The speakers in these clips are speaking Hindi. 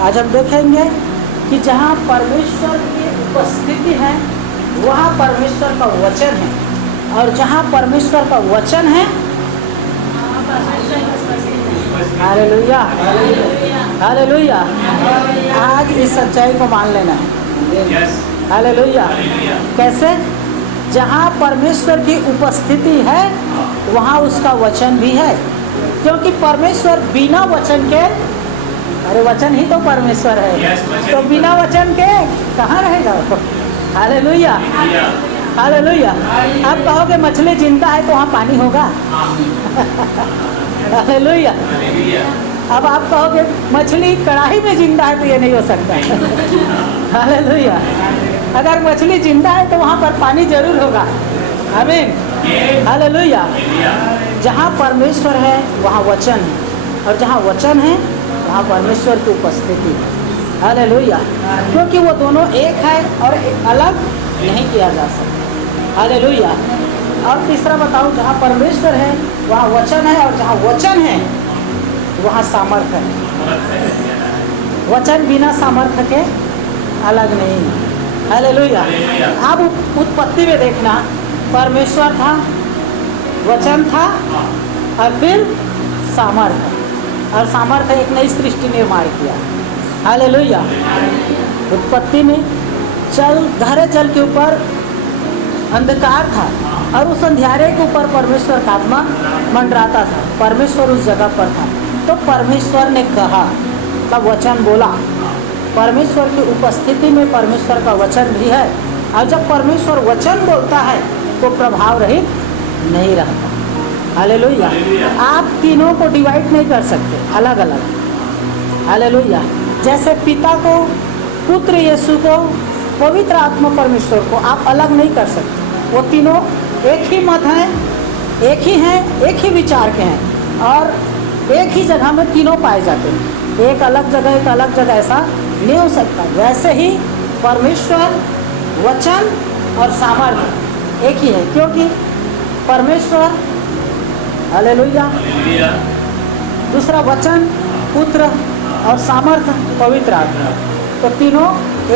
आज हम देखेंगे कि जहाँ परमेश्वर की उपस्थिति है वहाँ परमेश्वर का वचन है, और जहाँ परमेश्वर का वचन है, हालेलुया हालेलुया, आज इस सच्चाई को मान लेना है। हालेलुया। कैसे? जहाँ परमेश्वर की उपस्थिति है वहाँ उसका वचन भी है, क्योंकि परमेश्वर बिना वचन के, अरे वचन ही तो परमेश्वर है, तो बिना वचन के कहाँ रहेगा? Hallelujah hallelujah. आप कहोगे मछली जिंदा है तो वहाँ पानी होगा? हालेलुया। अब आप कहोगे मछली कढ़ाई में जिंदा है तो ये नहीं हो सकता। हालेलुया। अगर मछली जिंदा है तो वहाँ पर पानी जरूर होगा। आमीन। हालेलुया। जहाँ परमेश्वर है वहाँ वचन है, और जहाँ वचन है वहाँ परमेश्वर की उपस्थिति है। हालेलुया। क्योंकि वो दोनों एक है और अलग नहीं किया जा सकता। हालेलुया। और तीसरा बताऊँ, जहाँ परमेश्वर है वहाँ वचन है, और जहाँ वचन है वहाँ सामर्थ्य है। वचन बिना सामर्थ्य के अलग नहीं है। हालेलुया। अब उत्पत्ति में देखना, परमेश्वर था, वचन था, और फिर सामर्थ्य, और सामर्थ्य एक नई सृष्टि निर्माण किया। हालेलुया। उत्पत्ति में गहरे जल के ऊपर अंधकार था, और उस अंधियारे के ऊपर परमेश्वर का आत्मा मंडराता था। परमेश्वर उस जगह पर था, तो परमेश्वर ने कहा, तब वचन बोला। परमेश्वर की उपस्थिति में परमेश्वर का वचन भी है, और जब परमेश्वर वचन बोलता है तो प्रभाव रहित नहीं रहता। हालेलुया। आप तीनों को डिवाइड नहीं कर सकते, अलग अलग। हालेलुया। जैसे पिता को, पुत्र यीशु को, पवित्र आत्मा परमेश्वर को आप अलग नहीं कर सकते। वो तीनों एक ही मत हैं, एक ही हैं, एक ही विचार के हैं, और एक ही जगह में तीनों पाए जाते हैं। एक अलग जगह, एक अलग जगह, ऐसा नहीं हो सकता। वैसे ही परमेश्वर, वचन और सामर्थ्य एक ही है, क्योंकि परमेश्वर, हालेलुया, दूसरा वचन, पुत्र, और सामर्थ्य पवित्र आत्मा, तो तीनों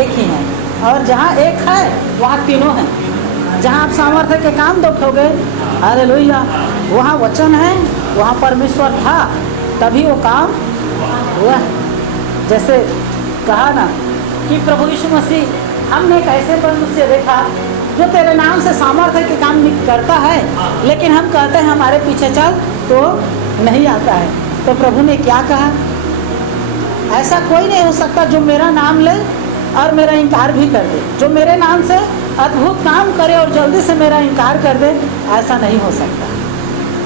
एक ही हैं। और जहाँ एक है वहाँ तीनों हैं। जहाँ आप सामर्थ्य के काम देखोगे, हालेलुया, वहाँ वचन है, वहाँ परमेश्वर था, तभी वो काम हुआ। जैसे कहा ना कि प्रभु यीशु मसीह, हमने एक ऐसे मनुष्य देखा जो तेरे नाम से सामर्थ्य के काम करता है, लेकिन हम कहते हैं हमारे पीछे चल तो नहीं आता है। तो प्रभु ने क्या कहा? ऐसा कोई नहीं हो सकता जो मेरा नाम ले और मेरा इनकार भी कर दे। जो मेरे नाम से अद्भुत काम करे और जल्दी से मेरा इनकार कर दे, ऐसा नहीं हो सकता,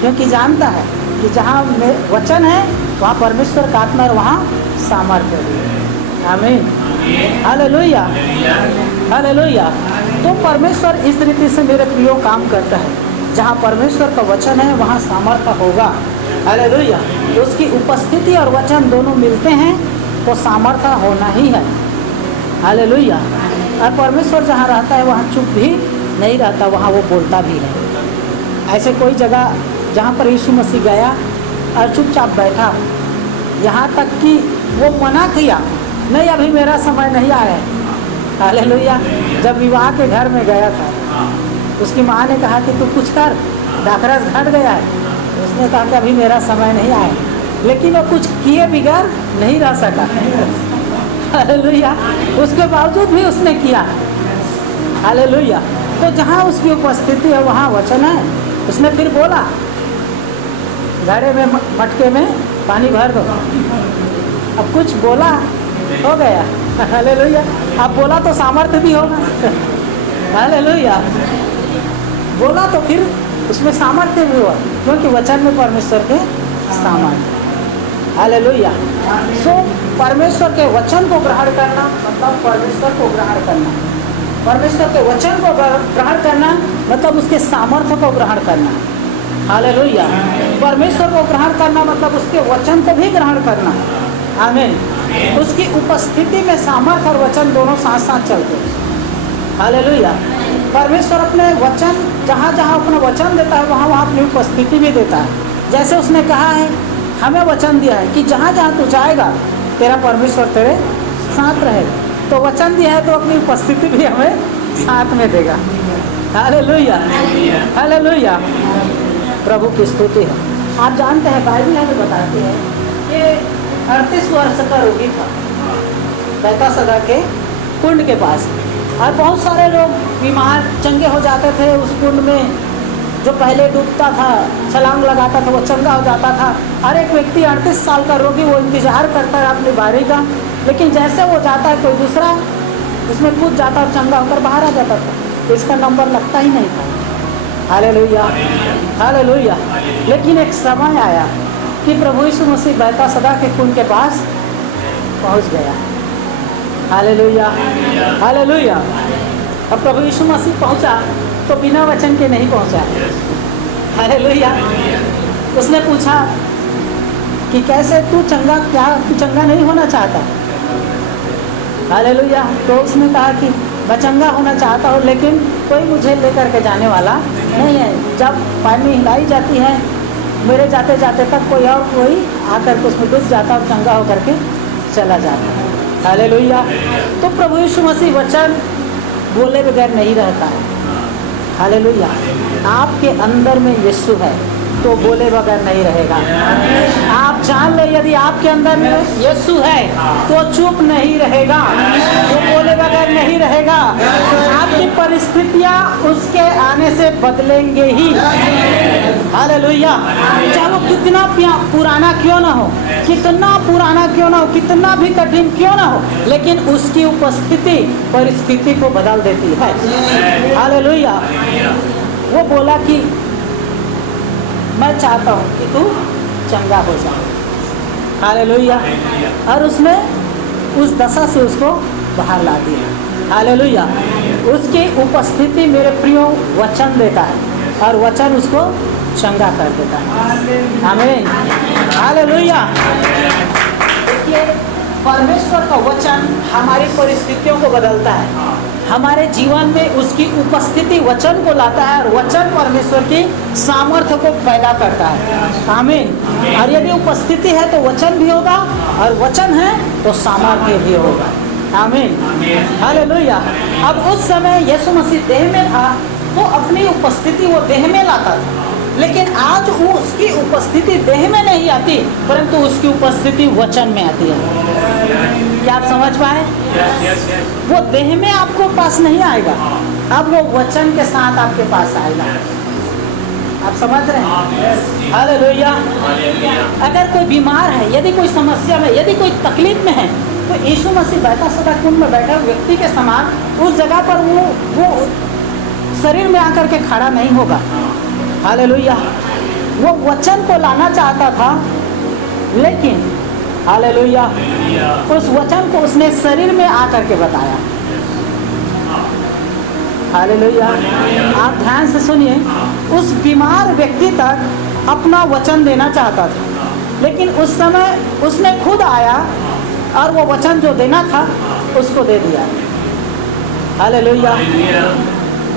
क्योंकि जानता है कि जहाँ वचन है वहाँ परमेश्वर का आत्मा और वहाँ सामर्थ्य है। आमीन। Hallelujah hallelujah. तो परमेश्वर इस रीति से मेरे प्रियो काम करता है। जहाँ परमेश्वर का वचन है वहाँ सामर्थ्य होगा। हालेलुया। तो उसकी उपस्थिति और वचन दोनों मिलते हैं तो सामर्थ्य होना ही है। हालेलुया। और परमेश्वर जहाँ रहता है वहाँ चुप भी नहीं रहता, वहाँ वो बोलता भी है। ऐसे कोई जगह जहाँ पर यीशु मसीह गया और चुपचाप बैठा, यहाँ तक कि वो मना किया, नहीं अभी मेरा समय नहीं आया है। हालेलुया। जब विवाह के घर में गया था, उसकी माँ ने कहा कि तू कुछ कर, दाखरस घट गया है। उसने कहा कि अभी मेरा समय नहीं आया, लेकिन वो कुछ किए बिगैर नहीं रह सका। हालेलुया। उसके बावजूद भी उसने किया। हालेलुया। तो जहाँ उसकी उपस्थिति है वहाँ वचन है। उसने फिर बोला, घड़े में, मटके में पानी भर दो। अब कुछ बोला, हो गया। हालेलुया। अब बोला तो सामर्थ्य भी होगा। हालेलुया। बोला तो फिर उसमें सामर्थ्य भी हुआ, क्योंकि वचन में परमेश्वर के सामर्थ्य। हालेलुया। सो परमेश्वर के वचन को ग्रहण करना मतलब परमेश्वर को ग्रहण करना। परमेश्वर के वचन को ग्रहण करना मतलब उसके सामर्थ्य को ग्रहण करना। हालेलुया। परमेश्वर को ग्रहण करना मतलब उसके वचन को भी ग्रहण करना। आमीन। उसकी उपस्थिति में सामर्थ्य और वचन दोनों साथ साथ चलते हैं। हालेलुया। परमेश्वर अपने वचन, जहाँ जहाँ अपना वचन देता है वहाँ वहाँ अपनी उपस्थिति भी देता है। जैसे उसने कहा है, हमें वचन दिया है कि जहाँ जहाँ तू जाएगा तेरा परमेश्वर तेरे साथ रहेगा। तो वचन दिया है तो अपनी उपस्थिति भी हमें साथ में देगा। हालेलुया, हालेलुया, प्रभु की स्तुति है। आप जानते हैं बाइबल हमें बताती है कि 38 वर्ष का रोगी था बैतसदा के कुंड के पास, और बहुत सारे लोग बीमार चंगे हो जाते थे उस कुंड में। जो पहले डूबता था, छलांग लगाता था, वो चंगा हो जाता था। हर एक व्यक्ति 38 साल का रोगी वो इंतजार करता है अपनी बारी का, लेकिन जैसे वो जाता है कोई दूसरा उसमें कूद जाता और चंगा होकर बाहर आ जाता था, तो इसका नंबर लगता ही नहीं था। Hallelujah, hallelujah. लेकिन एक समय आया कि प्रभु यीशु मसीह बैतसदा के कुंड के पास पहुंच गया। Hallelujah, hallelujah. अब प्रभु यीशु मसीह पहुंचा तो बिना वचन के नहीं पहुंचा। हालेलुया। उसने पूछा कि कैसे तू चंगा, क्या तू चंगा नहीं होना चाहता? हालेलुया। तो उसने कहा कि मैं चंगा होना चाहता हूँ, लेकिन कोई मुझे लेकर के जाने वाला नहीं है। जब पानी हिलाई जाती है, मेरे जाते जाते तक कोई आकर के उसमें डूब जाता और चंगा होकर के चला जाता है। हालेलुया। तो प्रभु यीशु मसीह वचन बोले बगैर नहीं रहता है। हालेलुया। आपके अंदर में यीशु है तो बोले बगैर नहीं रहेगा। आप जान ले, यदि आपके अंदर में यीशु है तो चुप नहीं रहेगा, वो बोले बगैर नहीं रहेगा। आपकी परिस्थितियां उसके आने से बदलेंगे ही। हालेलुया। चाहे वो कितना पुराना क्यों ना हो, कितना पुराना क्यों ना हो, कितना भी कठिन क्यों ना हो, लेकिन उसकी उपस्थिति परिस्थिति को बदल देती है। हालेलुया। वो बोला कि मैं चाहता हूँ कि तू चंगा हो जाए। हालेलुया। और उसने उस दशा से उसको बाहर ला दिया। हालेलुया। उसकी उपस्थिति मेरे प्रियो वचन देता है और वचन उसको चंगा कर देता है। आमीन। हालेलुया। देखिए, परमेश्वर का वचन हमारी परिस्थितियों को बदलता है, हमारे जीवन में उसकी उपस्थिति वचन को लाता है, और वचन परमेश्वर की सामर्थ्य को पैदा करता है। आमीन। और यदि उपस्थिति है तो वचन भी होगा, और वचन है तो सामर्थ्य भी होगा। आमीन। हालेलुया। अब उस समय यीशु मसीह देह में था तो अपनी उपस्थिति वो देह में लाता था, लेकिन आज वो उसकी उपस्थिति देह में नहीं आती, परंतु उसकी उपस्थिति वचन में आती है। क्या आप समझ पाए? वो देह में आपको पास नहीं आएगा, अब वो वचन के साथ आपके पास आएगा। आप समझ रहे हैं? हालेलुया। अगर कोई बीमार है, यदि कोई समस्या में, यदि कोई तकलीफ में है, तो यीशु मसीह बैतसदा कुंड में बैठे व्यक्ति के समान उस जगह पर वो शरीर में आकर के खड़ा नहीं होगा। हालेलुया। वो वचन को लाना चाहता था, लेकिन हालेलुया उस वचन को उसने शरीर में आकर के बताया। हालेलुया। आप ध्यान से सुनिए, उस बीमार व्यक्ति तक अपना वचन देना चाहता था, लेकिन उस समय उसने खुद आया और वो वचन जो देना था उसको दे दिया। हालेलुया।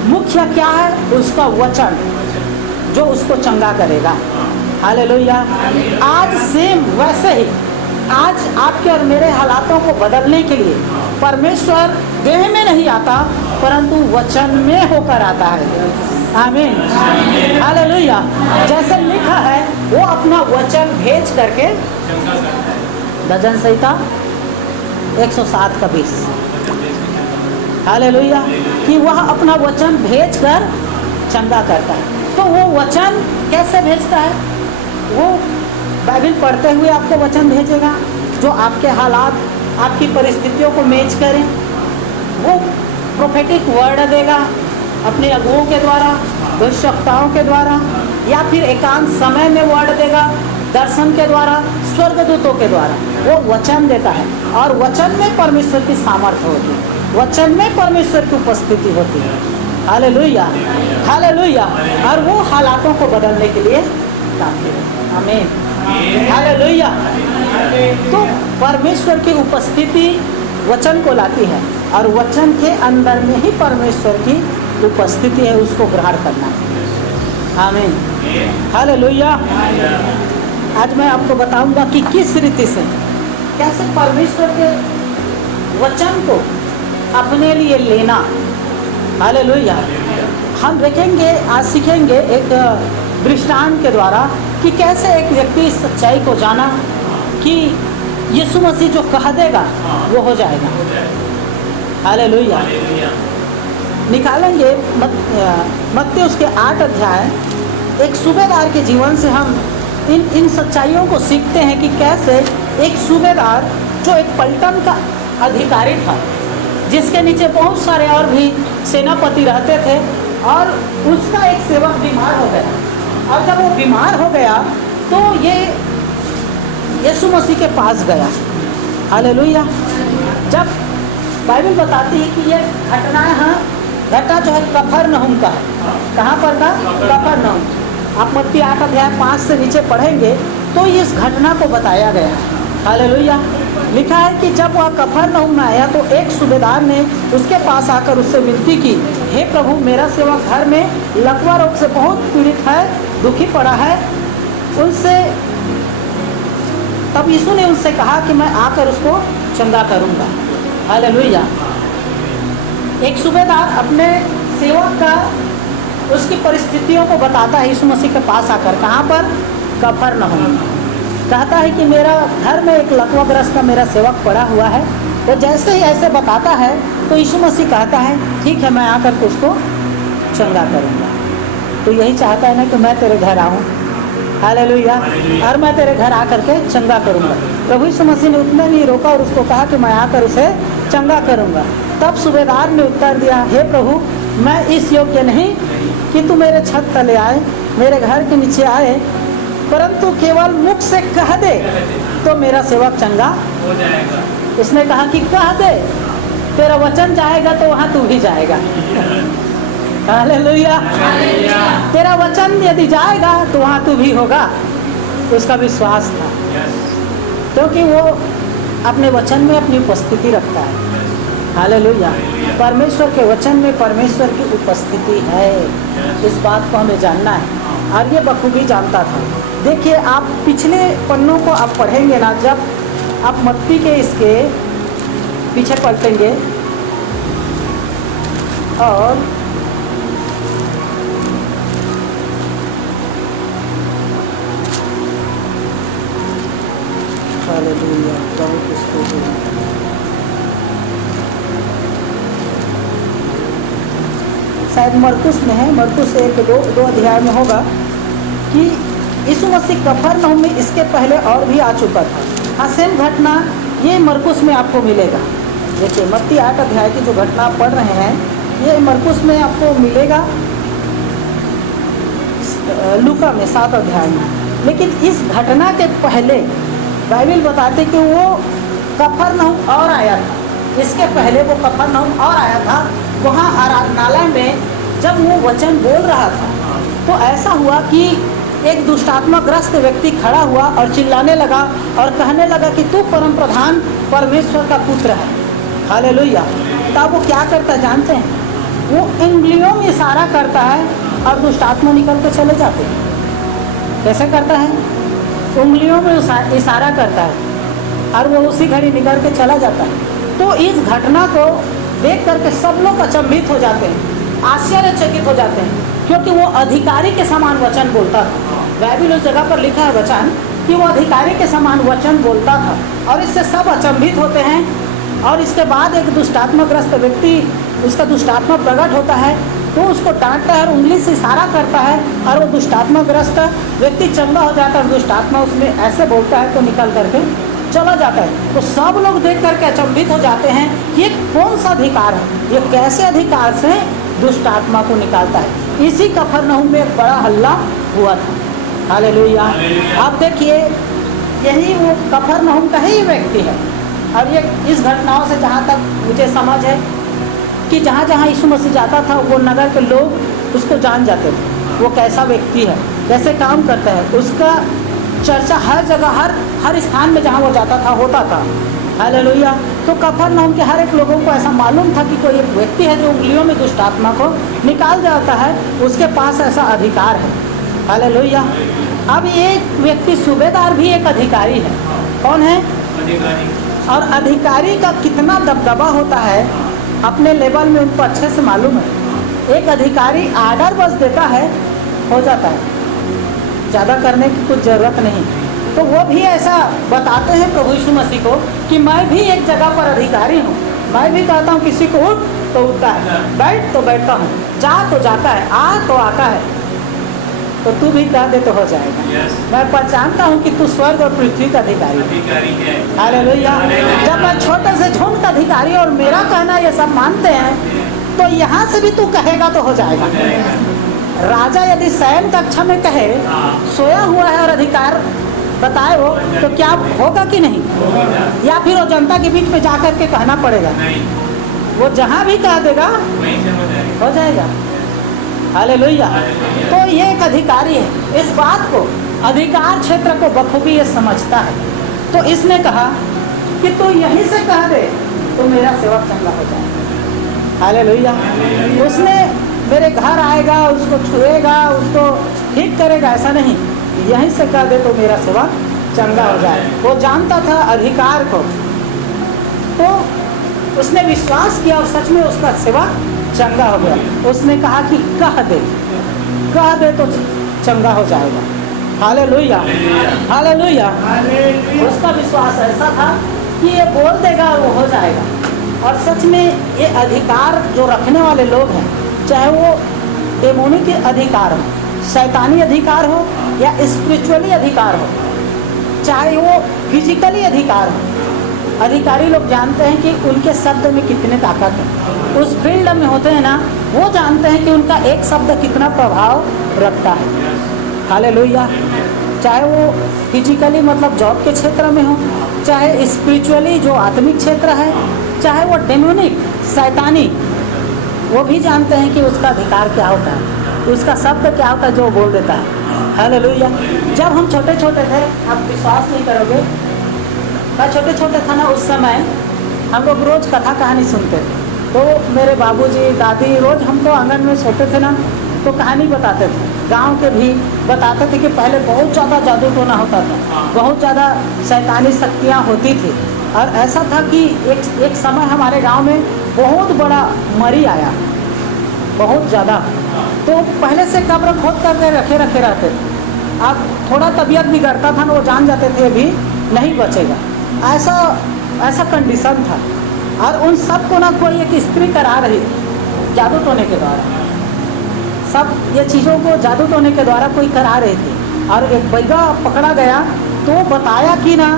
मुख्य क्या है? उसका वचन जो उसको चंगा करेगा। हालेलुया। आज सेम वैसे ही आज आपके और मेरे हालातों को बदलने के लिए परमेश्वर देह में नहीं आता, परंतु वचन में होकर आता है। आमीन। हालेलुया। जैसे लिखा है, वो अपना वचन भेज करके, भजन संहिता 107 का 20। हालेलुया। कि वह अपना वचन भेज कर चंगा करता है। तो वो वचन कैसे भेजता है? वो बाइबल पढ़ते हुए आपको वचन भेजेगा जो आपके हालात, आपकी परिस्थितियों को मैच करें। वो प्रोफेटिक वर्ड देगा अपने अगुओं के द्वारा, भविष्यवक्ताओं के द्वारा, या फिर एकांत समय में वर्ड देगा दर्शन के द्वारा, स्वर्गदूतों के द्वारा। वो वचन देता है, और वचन में परमेश्वर की सामर्थ्य होती है, वचन में परमेश्वर की उपस्थिति होती है। Hallelujah, hallelujah. और वो हालातों को बदलने के लिए काफी है। आमीन। हालेलुया। तो परमेश्वर की उपस्थिति वचन को लाती है, और वचन के अंदर में ही परमेश्वर की उपस्थिति है, उसको ग्रहण करना है। आमीन। हालेलुया। आज मैं आपको बताऊंगा कि किस रीति से, कैसे परमेश्वर के वचन को अपने लिए लेना। हालेलुया। हम देखेंगे, आज सीखेंगे एक दृष्टांत के द्वारा कि कैसे एक व्यक्ति इस सच्चाई को जाना कि यीशु मसीह जो कह देगा वो हो जाएगा। हालेलुया। निकालेंगे मत्ती उसके 8 अध्याय। एक सूबेदार के जीवन से हम इन सच्चाइयों को सीखते हैं कि कैसे एक सूबेदार जो एक पलटन का अधिकारी था, जिसके नीचे बहुत सारे और भी सेनापति रहते थे, और उसका एक सेवक बीमार हो गया। और जब वो बीमार हो गया तो ये यीशु मसीह के पास गया। हालेलुया। जब बाइबल बताती है कि ये घटना जो है कफरनहूम का है। कहाँ पर का? कफरनहूम। आप मत्ती 8 अध्याय 5 से नीचे पढ़ेंगे तो इस घटना को बताया गया है। हालेलुया। लिखा है कि जब वह कफरनहूम में आया तो एक सूबेदार ने उसके पास आकर उससे विनती की, हे प्रभु, मेरा सेवक घर में लकवा रोग से बहुत पीड़ित है, दुखी पड़ा है। तब यीशु ने उनसे कहा कि मैं आकर उसको चंगा करूँगा। हालेलुया। एक सूबेदार अपने सेवक का उसकी परिस्थितियों को बताता है यीशु मसीह के पास आकर। कहाँ पर? कफरनहूम। कहता है कि मेरा घर में एक लकवाग्रस्त का मेरा सेवक पड़ा हुआ है। तो जैसे ही ऐसे बताता है तो यीशु मसीह कहता है, ठीक है, मैं आकर के उसको चंगा करूँगा। तो यही चाहता है ना कि मैं तेरे घर आऊँ। हालेलुया। और मैं तेरे घर आकर के चंगा करूँगा। प्रभु यीशु मसीह ने उतना नहीं रोका और उसको कहा कि मैं आकर उसे चंगा करूँगा। तब सूबेदार ने उत्तर दिया, हे प्रभु, मैं इस योग्य नहीं कि तू मेरे छत तले आए, मेरे घर के नीचे आए, परंतु केवल मुख से कह दे तो मेरा सेवक चंगा हो जाएगा। इसने कहा कि कह दे, तेरा वचन जाएगा तो वहाँ तू भी जाएगा। हालेलुया। तेरा वचन यदि जाएगा तो वहाँ तू भी होगा। उसका विश्वास था, क्योंकि वो अपने वचन में अपनी उपस्थिति रखता है। हालेलुया। परमेश्वर के वचन में परमेश्वर की उपस्थिति है, इस बात को हमें जानना है। और ये बखूबी जानता था। देखिए, आप पिछले पन्नों को आप पढ़ेंगे ना, जब आप मत्ती के इसके पीछे पलटेंगे और हालेलुया, बहुत स्तुति। शायद मरकुस में है, मरकुस 1-2 अध्याय में होगा कि यीशु मसीह कफरनहूम में इसके पहले और भी आ चुका था। हाँ, सेम घटना ये मरकुस में आपको मिलेगा। देखिए, मत्ती 8 अध्याय की जो घटना आप पढ़ रहे हैं, ये मरकुस में आपको मिलेगा, लूका में 7 अध्याय में। लेकिन इस घटना के पहले बाइबल बताते कि वो कफरनहूम और आया था। इसके पहले वो कफरनहूम और आया था। वहाँ आराधनालय में जब वो वचन बोल रहा था तो ऐसा हुआ कि एक दुष्टात्माग्रस्त व्यक्ति खड़ा हुआ और चिल्लाने लगा और कहने लगा कि तू परम प्रधान परमेश्वर का पुत्र है। हालेलुया। तब वो क्या करता जानते हैं? वो उंगलियों में इशारा करता है और दुष्टात्मा निकल के चले जाते हैं। कैसे करता है? उंगलियों में इशारा करता है और वो उसी घड़ी निकल के चला जाता है। तो इस घटना को देख करके सब लोग अचंभित हो जाते हैं, आश्चर्यचकित हो जाते हैं, क्योंकि वो अधिकारी के समान वचन बोलता था। बाइबल उस जगह पर लिखा है वचन कि वो अधिकारी के समान वचन बोलता था, और इससे सब अचंभित होते हैं। और इसके बाद एक दुष्टात्माग्रस्त व्यक्ति, उसका दुष्टात्मा प्रकट होता है तो उसको डांटता है और उंगली से इशारा करता है और वो दुष्टात्माग्रस्त व्यक्ति चंगा हो जाता है। दुष्टात्मा उसमें ऐसे बोलता है तो निकल करके चला जाता है। तो सब लोग देख करके अचंभित हो जाते हैं, ये कौन सा अधिकार है, ये कैसे अधिकार से दुष्टात्मा को निकालता है। इसी कफरनहूम में एक बड़ा हल्ला हुआ था। हालेलुया। आप देखिए, यही वो कफरनहूम का ही व्यक्ति है। और ये इस घटनाओं से जहाँ तक मुझे समझ है कि जहाँ जहाँ यीशु मसीह जाता था वो नगर के लोग उसको जान जाते थे, वो कैसा व्यक्ति है, कैसे काम करता है। उसका चर्चा हर जगह, हर स्थान में जहाँ वो जाता था होता था। हालेलुया। तो कफरनहूम के हर एक लोगों को ऐसा मालूम था कि कोई एक व्यक्ति है जो उंगलियों में दुष्ट आत्मा को निकाल जाता है, उसके पास ऐसा अधिकार है। हालेलुया। अब ये व्यक्ति सूबेदार भी एक अधिकारी है। कौन है? अधिकारी। और अधिकारी का कितना दबदबा होता है अपने लेवल में उनको अच्छे से मालूम है। एक अधिकारी आर्डर बस देता है, हो जाता है, ज़्यादा करने की कुछ ज़रूरत नहीं। तो वो भी ऐसा बताते हैं प्रभु यीशु मसीह को कि मैं भी एक जगह पर अधिकारी हूँ, मैं भी कहता हूँ किसी को उठ तो उठता है, बैठ तो बैठता हूँ, जा तो जाता है, आ तो आता है। तो तू भी कह दे तो हो जाएगा। Yes. मैं पहचानता हूँ कि तू स्वर्ग और पृथ्वी का अधिकारी है। हालेलुया। जब मैं छोटे से झुंड का अधिकारी और मेरा कहना ये सब मानते हैं, तो यहाँ से भी तू कहेगा तो हो जाएगा। राजा यदि शयन कक्षा में कहे सोया हुआ है और अधिकार बताए हो, तो क्या होगा कि नहीं? या फिर वो जनता के बीच में जाकर के कहना पड़ेगा? वो जहाँ भी कह देगा हो जाएगा। हालेलुया। तो ये एक अधिकारी है, इस बात को, अधिकार क्षेत्र को बखूबी ये समझता है। तो इसने कहा कि तू यहीं से कह दे तो मेरा सेवक चंगा हो जाएगा। हालेलुया। उसने मेरे घर आएगा, उसको छुएगा, उसको ठीक करेगा, ऐसा नहीं, यहीं से कह दे तो मेरा सेवक चंगा हो जाए। वो जानता था अधिकार को, तो उसने विश्वास किया और सच में उसका सेवक चंगा हो गया। उसने कहा कि कह दे तो चंगा हो जाएगा। Hallelujah, hallelujah. उसका विश्वास ऐसा था कि ये बोल देगा और वो हो जाएगा। और सच में ये अधिकार जो रखने वाले लोग हैं, चाहे वो डेमोनिक अधिकार हो, शैतानी अधिकार हो या स्पिरिचुअली अधिकार हो, चाहे वो फिजिकली अधिकार हो, अधिकारी लोग जानते हैं कि उनके शब्द में कितने ताकत है। उस फील्ड में होते हैं ना, वो जानते हैं कि उनका एक शब्द कितना प्रभाव रखता है। हालेलुया। चाहे वो फिजिकली मतलब जॉब के क्षेत्र में हो, चाहे स्पिरिचुअली जो आत्मिक क्षेत्र है, चाहे वो डेमोनिक शैतानी, वो भी जानते हैं कि उसका अधिकार क्या होता है, उसका शब्द क्या होता है जो बोल देता है। हालेलुया। जब हम छोटे छोटे थे, आप विश्वास नहीं करोगे, मैं छोटे छोटे था ना, उस समय हम लोग रोज़ कथा कहानी सुनते थे। तो मेरे बाबूजी दादी रोज़ हमको आंगन में सोते थे ना, तो कहानी बताते थे। गांव के भी बताते थे कि पहले बहुत ज़्यादा जादू टोना होता था, बहुत ज़्यादा शैतानी शक्तियाँ होती थी। और ऐसा था कि एक समय हमारे गांव में बहुत बड़ा मरी आया, बहुत ज़्यादा। तो पहले से कब्र खोद करके रखे रहते थे। अब थोड़ा तबीयत बिगड़ता था ना, वो जान जाते थे अभी नहीं बचेगा, ऐसा कंडीशन था। और उन सब को ना कोई एक स्त्री करा रही थी जादू टोने के द्वारा, सब ये चीज़ों को जादू टोने के द्वारा कोई करा रही थी। और एक बैगा पकड़ा गया, तो बताया कि ना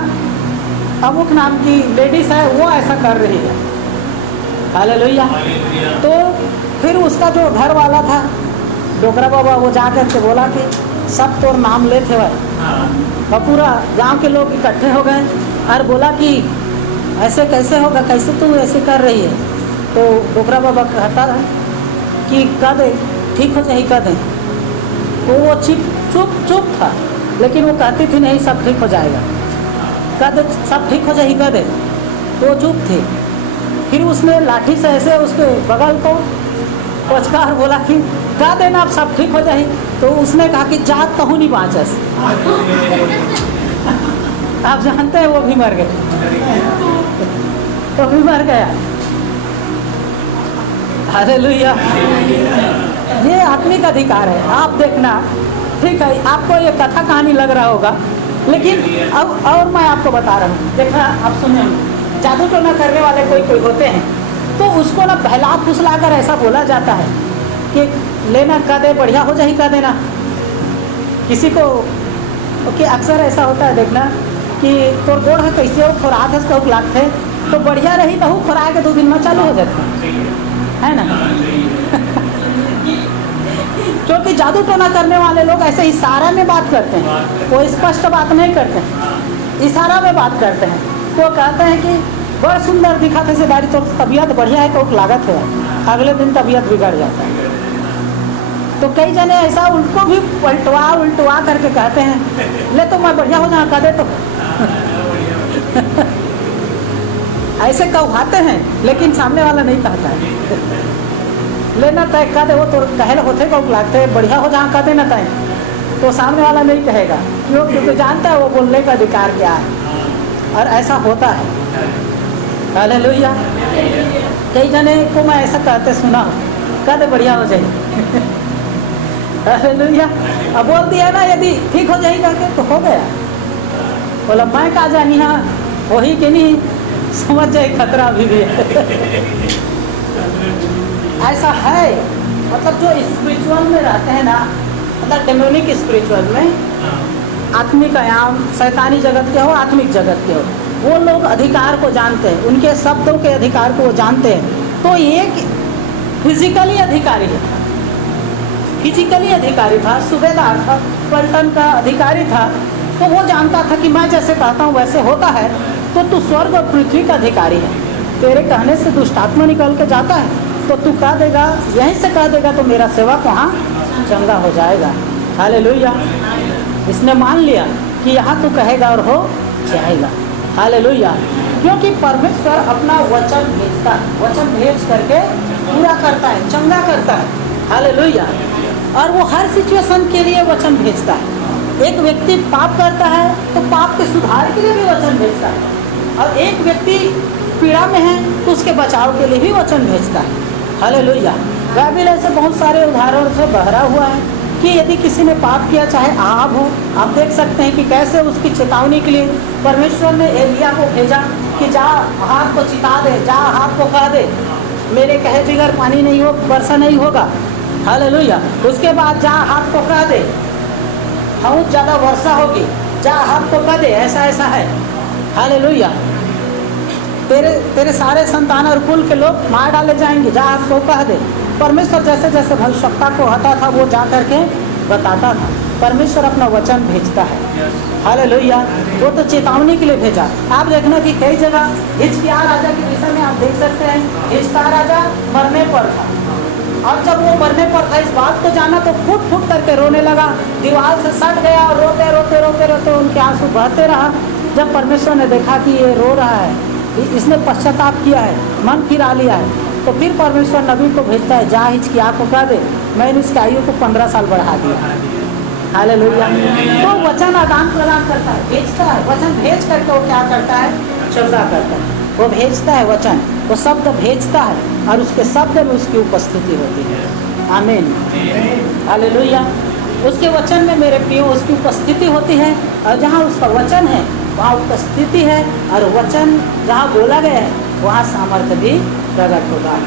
अमुक नाम की लेडीज़ है, वो ऐसा कर रही है। हालेलुया। तो फिर उसका जो घर वाला था डोकरा बाबा, वो जा कर के बोला कि सब तोर नाम ले थे भाई। और पूरा गांव के लोग इकट्ठे हो गए और बोला कि ऐसे कैसे होगा, कैसे तू ऐसे कर रही है। तो डोकरा बाबा कहता है कि कह दे ठीक हो जाए, कह दे। तो वो चुप था, लेकिन वो कहती थी नहीं सब ठीक हो जाएगा, कह दे सब ठीक हो जाए, कह दे। तो वो चुप थी। फिर उसने लाठी से ऐसे उसके बगल को पचका और बोला कि कह देना आप सब ठीक हो जाए। तो उसने कहा कि जात कहूँ नहीं बाँचस। आप जानते हैं वो भी मर गए, वो भी मर गया। हालेलुया। ये आत्मिक अधिकार है। आप देखना, ठीक है, आपको ये कथा कहानी लग रहा होगा, लेकिन अब और मैं आपको बता रहा हूँ। देखना, आप सुनिए, जादू टोना करने वाले कोई होते हैं, तो उसको ना बहला फुसला कर ऐसा बोला जाता है कि लेना कह दे, बढ़िया हो जाए, कह देना किसी को। कि अक्सर ऐसा होता है, देखना कि तोर गोड़ है कैसे हो, खुराक है उसका लाख थे तो बढ़िया रही, तो खुराक के 2 दिन में चालू हो जाता है ना। क्योंकि जादू टोना करने वाले लोग ऐसे इशारा में बात करते हैं, वो स्पष्ट बात नहीं करते हैं, इशारा में बात करते हैं। तो कहते हैं कि बड़ सुंदर दिखा थे से दाढ़ी, तो तबीयत बढ़िया है, तो लागत है, अगले दिन तबीयत बिगड़ जाता है। तो कई जने ऐसा उनको भी उल्टवा करके कहते हैं ले तो मैं बढ़िया हो जाऊँ, कह दे तो ऐसे कहते हैं, लेकिन सामने वाला नहीं कहता है। लेना तय कह दे, वो तो कहल होते कौ लागते बढ़िया हो जहाँ कह देना तय, तो सामने वाला नहीं कहेगा। क्यों? क्योंकि जानता है वो बोलने का अधिकार क्या है। और ऐसा होता है। हालेलुया। कई जने को मैं ऐसा कहते सुना, कहते बढ़िया हो जाए। हालेलुया। अब बोल दिया ना यदि ठीक हो जाएगा के तो हो गया। बोला मैं कहा जानी हाँ वही के नहीं, समझ जाए खतरा अभी भी ऐसा है। मतलब जो स्पिरिचुअल में रहते हैं ना, मतलब डेमोनिक स्पिरिचुअल में, आत्मिक आयाम, शैतानी जगत के हो, आत्मिक जगत के हो, वो लोग अधिकार को जानते हैं, उनके शब्दों के अधिकार को वो जानते हैं। तो एक फिजिकली अधिकारी है, फिजिकली अधिकारी था, सूबेदार था, पलटन का अधिकारी था। तो वो जानता था कि मैं जैसे कहता हूँ वैसे होता है, तो तू स्वर्ग और पृथ्वी का अधिकारी है। तेरे कहने से दुष्ट आत्मा निकल के जाता है तो तू कह देगा, यहीं से कह देगा तो मेरा सेवक वहाँ चंगा हो जाएगा। हालेलुया। इसने मान लिया कि यहाँ तू कहेगा और हो जाएगा। हालेलुया। क्योंकि परमेश्वर अपना वचन भेजता है, वचन भेज करके पूरा करता है, चंगा करता है। हालेलुया। और वो हर सिचुएशन के लिए वचन भेजता है। एक व्यक्ति पाप करता है तो पाप के सुधार के लिए भी वचन भेजता है, और एक व्यक्ति पीड़ा में है तो उसके बचाव के लिए भी वचन भेजता है। हालेलुया। बाइबल ऐसे बहुत सारे उदाहरणों से भरा हुआ है कि यदि किसी ने पाप किया, चाहे आहाब हो, आप देख सकते हैं कि कैसे उसकी चेतावनी के लिए परमेश्वर ने एलिया को भेजा कि जा आहाब को चिता दे, जा आहाब को कह दे मेरे कहे बगैर पानी नहीं हो, वर्षा नहीं होगा। हालेलुया। उसके बाद जा आहाब को कह दे बहुत ज़्यादा वर्षा होगी, जा आहाब को कह दे ऐसा ऐसा है। हालेलुया। तेरे सारे संतान और कुल के लोग मार डाले जाएंगे, जा आपको कह दे। परमेश्वर जैसे जैसे भविष्यवक्ता को आता था वो जा करके बताता था। परमेश्वर अपना वचन भेजता है। हालेलुया। वो तो चेतावनी के लिए भेजा। आप देखना कि कई जगह हिजकिय्याह राजा के विषय में आप देख सकते हैं, हिजकिय्याह राजा मरने पर था, और जब वो मरने पर था इस बात को जाना तो फुट फुट करके रोने लगा, दीवार से सट गया और रोते रोते रोते रोते उनके आंसू बहते रहा। जब परमेश्वर ने देखा कि ये रो रहा है, इसने पश्चाताप किया है, मन फिरा लिया है, तो फिर परमेश्वर नबी को भेजता है, जा हिजकिय्याह को कह दे मैंने इसकी आयु को 15 साल बढ़ा दिया। हालेलुया। तो वचन आदान प्रदान करता है, भेजता है, वचन भेज करके वो क्या करता है, चंगा करता है। वो भेजता है वचन, वो शब्द भेजता है और उसके शब्द में उसकी उपस्थिति होती है। आमीन। हालेलुया। उसके वचन में मेरे प्रियो उसकी उपस्थिति होती है, और जहाँ उसका वचन है वहाँ उपस्थिति है, और वचन जहाँ बोला गया है वहाँ सामर्थ्य भी प्रकट होगा।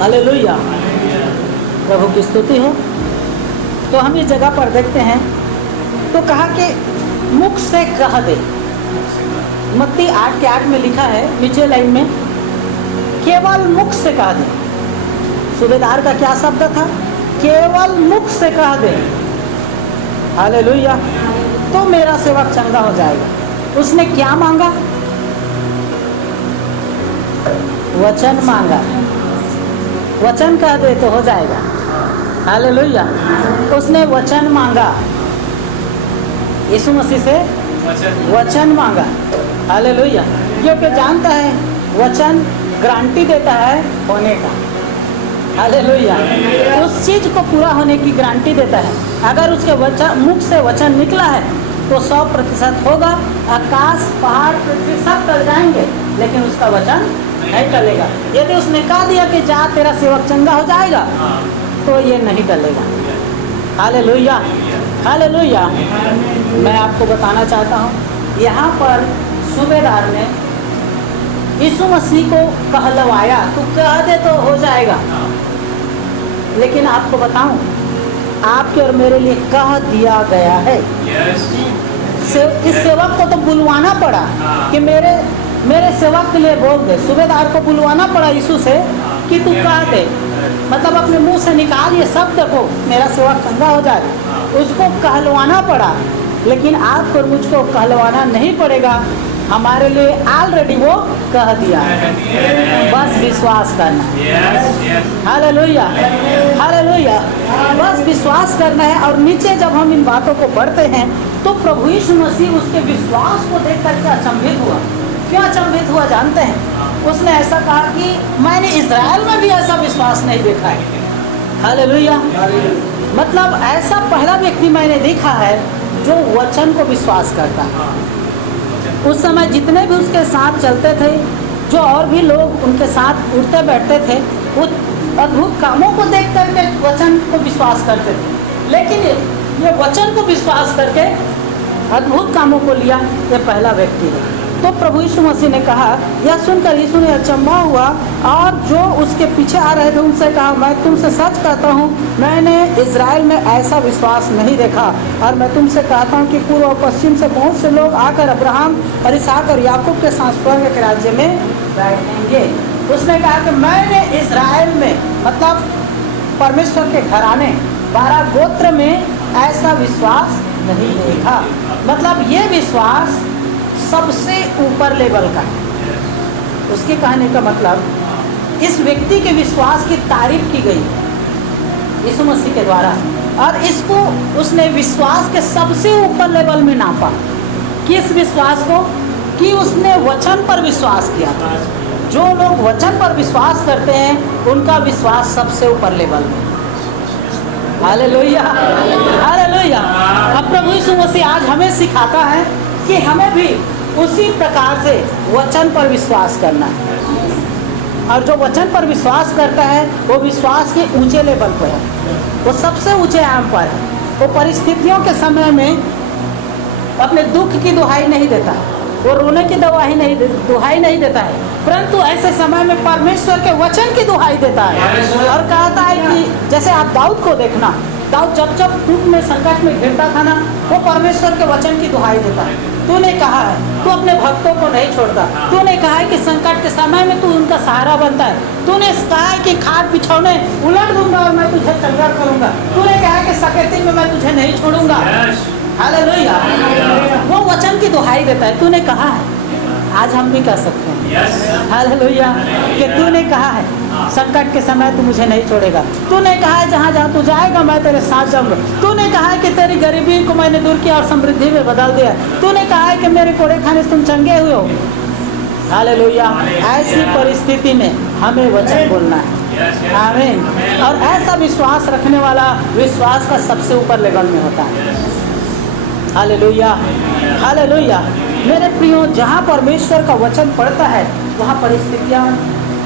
हालेलुया। प्रभु की स्तुति हो। तो हम इस जगह पर देखते हैं तो कहा कि मुख से कह दे। मत्ती 8:8 में लिखा है नीचे लाइन में, केवल मुख से कह दे। सूबेदार का क्या शब्द था, केवल मुख से कह दे। हालेलुया। तो मेरा सेवक चंगा हो जाएगा। उसने क्या मांगा, वचन मांगा। वचन कह दे तो हो जाएगा। हालेलुया। उसने वचन मांगा, यीशु मसीह से वचन मांगा। हालेलुया। क्योंकि जानता है वचन गारंटी देता है होने का। हालेलुया। उस चीज को पूरा होने की गारंटी देता है। अगर उसके वचन मुख से वचन निकला है तो 100% होगा। आकाश पहाड़ पृथ्वी सब टल जाएंगे लेकिन उसका वचन नहीं टलेगा। यदि उसने कह दिया कि जा तेरा सेवक चंगा हो जाएगा तो ये नहीं टलेगा। हालेलुया। हालेलुया। मैं आपको बताना चाहता हूँ, यहाँ पर सूबेदार ने यीशु मसीह को कहलवाया, तू कह दे तो हो जाएगा। लेकिन आपको बताऊं, आपके और मेरे लिए कह दिया गया है। इस सेवक को तो बुलवाना पड़ा कि मेरे सेवक के लिए बोल दे। सूबेदार को बुलवाना पड़ा यीशु से कि तू कह दे, मतलब अपने मुंह से निकाल ये शब्द को, मेरा सेवक चंगा हो जाए। उसको कहलवाना पड़ा, लेकिन आपको और मुझको कहलवाना नहीं पड़ेगा। हमारे लिए ऑलरेडी वो कह दिया है, बस विश्वास करना। हालेलुया। हालेलुया। बस विश्वास करना है। और नीचे जब हम इन बातों को पढ़ते हैं तो प्रभु यीशु मसीह उसके विश्वास को देख करके अचंभित हुआ। क्यों अचंभित हुआ जानते हैं? उसने ऐसा कहा कि मैंने इज़राइल में भी ऐसा विश्वास नहीं देखा है। हालेलुया। मतलब ऐसा पहला व्यक्ति मैंने देखा है जो वचन को विश्वास करता है। उस समय जितने भी उसके साथ चलते थे, जो और भी लोग उनके साथ उठते बैठते थे, वो अद्भुत कामों को देख करके वचन को विश्वास करते थे। लेकिन ये वचन को विश्वास करके अद्भुत कामों को लिया, ये पहला व्यक्ति है। तो प्रभु यीशु मसीह ने कहा, यह सुनकर यीशु ने अचंभा हुआ और जो उसके पीछे आ रहे थे उनसे कहा, मैं तुमसे सच कहता हूँ, मैंने इज़राइल में ऐसा विश्वास नहीं देखा। और मैं तुमसे कहता हूँ कि पूर्व और पश्चिम से बहुत से लोग आकर अब्राहम और इसहाक और याकूब के साथ स्वर्ग के राज्य में बैठेंगे। उसने कहा कि मैंने इज़राइल में, मतलब परमेश्वर के घराने 12 गोत्र में ऐसा विश्वास नहीं देखा। मतलब ये विश्वास सबसे ऊपर लेवल का है। उसके कहने का मतलब इस व्यक्ति के विश्वास की तारीफ की गई यीशु मसीह के द्वारा, और इसको उसने विश्वास के सबसे ऊपर लेवल में नापा। किस विश्वास को? कि उसने वचन पर विश्वास किया। जो लोग वचन पर विश्वास करते हैं उनका विश्वास सबसे ऊपर लेवल में। Hallelujah, hallelujah. अब प्रभु यीशु मसीह आज हमें सिखाता है कि हमें भी उसी प्रकार से वचन पर विश्वास करना है। और जो वचन पर विश्वास करता है वो विश्वास के ऊंचे लेवल पर है, वो सबसे ऊंचे आयाम पर है। वो परिस्थितियों के समय में अपने दुख की दुहाई नहीं देता, वो रोने की दुहाई नहीं देता है, परंतु ऐसे समय में परमेश्वर के वचन की दुहाई देता है। और कहता है कि जैसे आप दाऊद को देखना, दाऊद जब जब दुख में, संकट में घिरता था ना, वो परमेश्वर के वचन की दुहाई देता है। तूने कहा है, तू अपने भक्तों को नहीं छोड़ता। तूने कहा है कि संकट के समय में तू उनका सहारा बनता है। तूने कहा है कि खाट बिछौने उलट दूंगा और मैं तुझे चंगा करूंगा। तूने कहा है कि सकेती में मैं तुझे नहीं छोड़ूंगा। हालेलुया। वो वचन की दुहाई देता है। तूने कहा है, आज हम भी कह सकते हैं हालेलुया, कि तूने कहा है संकट के समय तू मुझे नहीं छोड़ेगा। तूने कहा है जहाँ जहाँ तू जाएगा मैं तेरे साथ जाऊंगा। तूने कहा है कि तेरी गरीबी को मैंने दूर किया और समृद्धि में बदल दिया। तूने कहा है कि मेरे कोड़े खाने से तुम चंगे हुए हो। हालेलुया। ऐसी परिस्थिति में हमें वचन बोलना है। आमीन। और ऐसा विश्वास रखने वाला विश्वास का सबसे ऊपर लेवल में होता है। Hallelujah, hallelujah. मेरे प्रियो, जहाँ परमेश्वर का वचन पढ़ता है वहाँ परिस्थितियाँ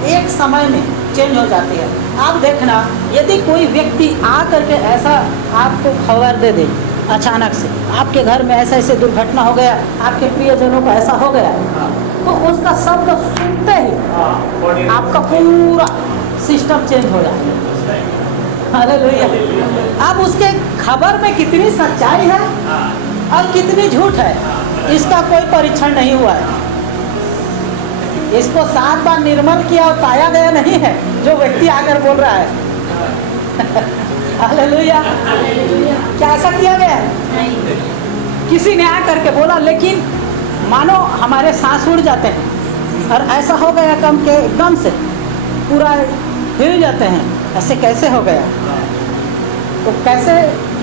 एक समय में चेंज हो जाती है। आप देखना, यदि कोई व्यक्ति आ करके ऐसा आपको खबर दे दे अचानक से, आपके घर में ऐसा ऐसे दुर्घटना हो गया, आपके प्रियजनों को ऐसा हो गया, तो उसका शब्द सुनते ही आपका पूरा सिस्टम चेंज हो जाता है। हालेलुया। अब उसके खबर में कितनी सच्चाई है और कितनी झूठ है, इसका कोई परीक्षण नहीं हुआ है। इसको 7 बार निर्मल किया और पाया गया नहीं है जो व्यक्ति आकर बोल रहा है। हालेलुया। क्या ऐसा किया गया है? किसी ने आकर के बोला, लेकिन मानो हमारे सांस उड़ जाते हैं और ऐसा हो गया कम के एकदम से पूरा हिल जाते हैं। ऐसे कैसे हो गया? तो कैसे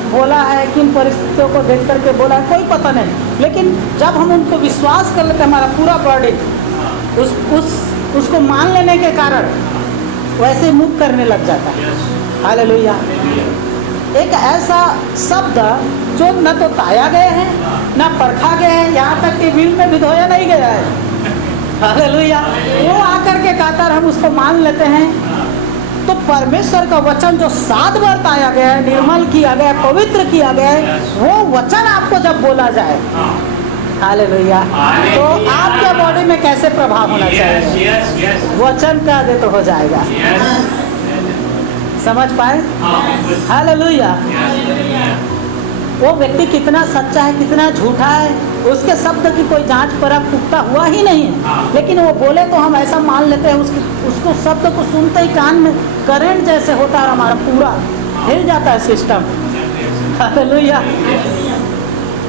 बोला है, किन परिस्थितियों को देख करके बोला है, कोई पता नहीं। लेकिन जब हम उनको विश्वास कर लेते हैं, हमारा पूरा बॉडी उसको मान लेने के कारण वैसे मूव करने लग जाता है। हालेलुया। एक ऐसा शब्द जो न तो ताया गया है न परखा गया है, यहाँ तक कि बिल में भी धोया नहीं गया है। हालेलुया। वो आकर के कहता है, हम उसको मान लेते हैं। तो परमेश्वर का वचन जो 7 बार पाया गया है, निर्मल किया गया, पवित्र किया गया है, वो वचन आपको जब बोला जाए, हालेलुया, तो आपके बॉडी में कैसे प्रभाव होना चाहिए? वचन का दे तो हो जाएगा। समझ पाए? हालेलुया। वो व्यक्ति कितना सच्चा है, कितना झूठा है, उसके शब्द की कोई जांच परख पुख्ता हुआ ही नहीं है, लेकिन वो बोले तो हम ऐसा मान लेते हैं। उसको शब्द को सुनते ही कान में करंट जैसे होता है, हमारा पूरा हिल जाता है सिस्टम। हालेलुया।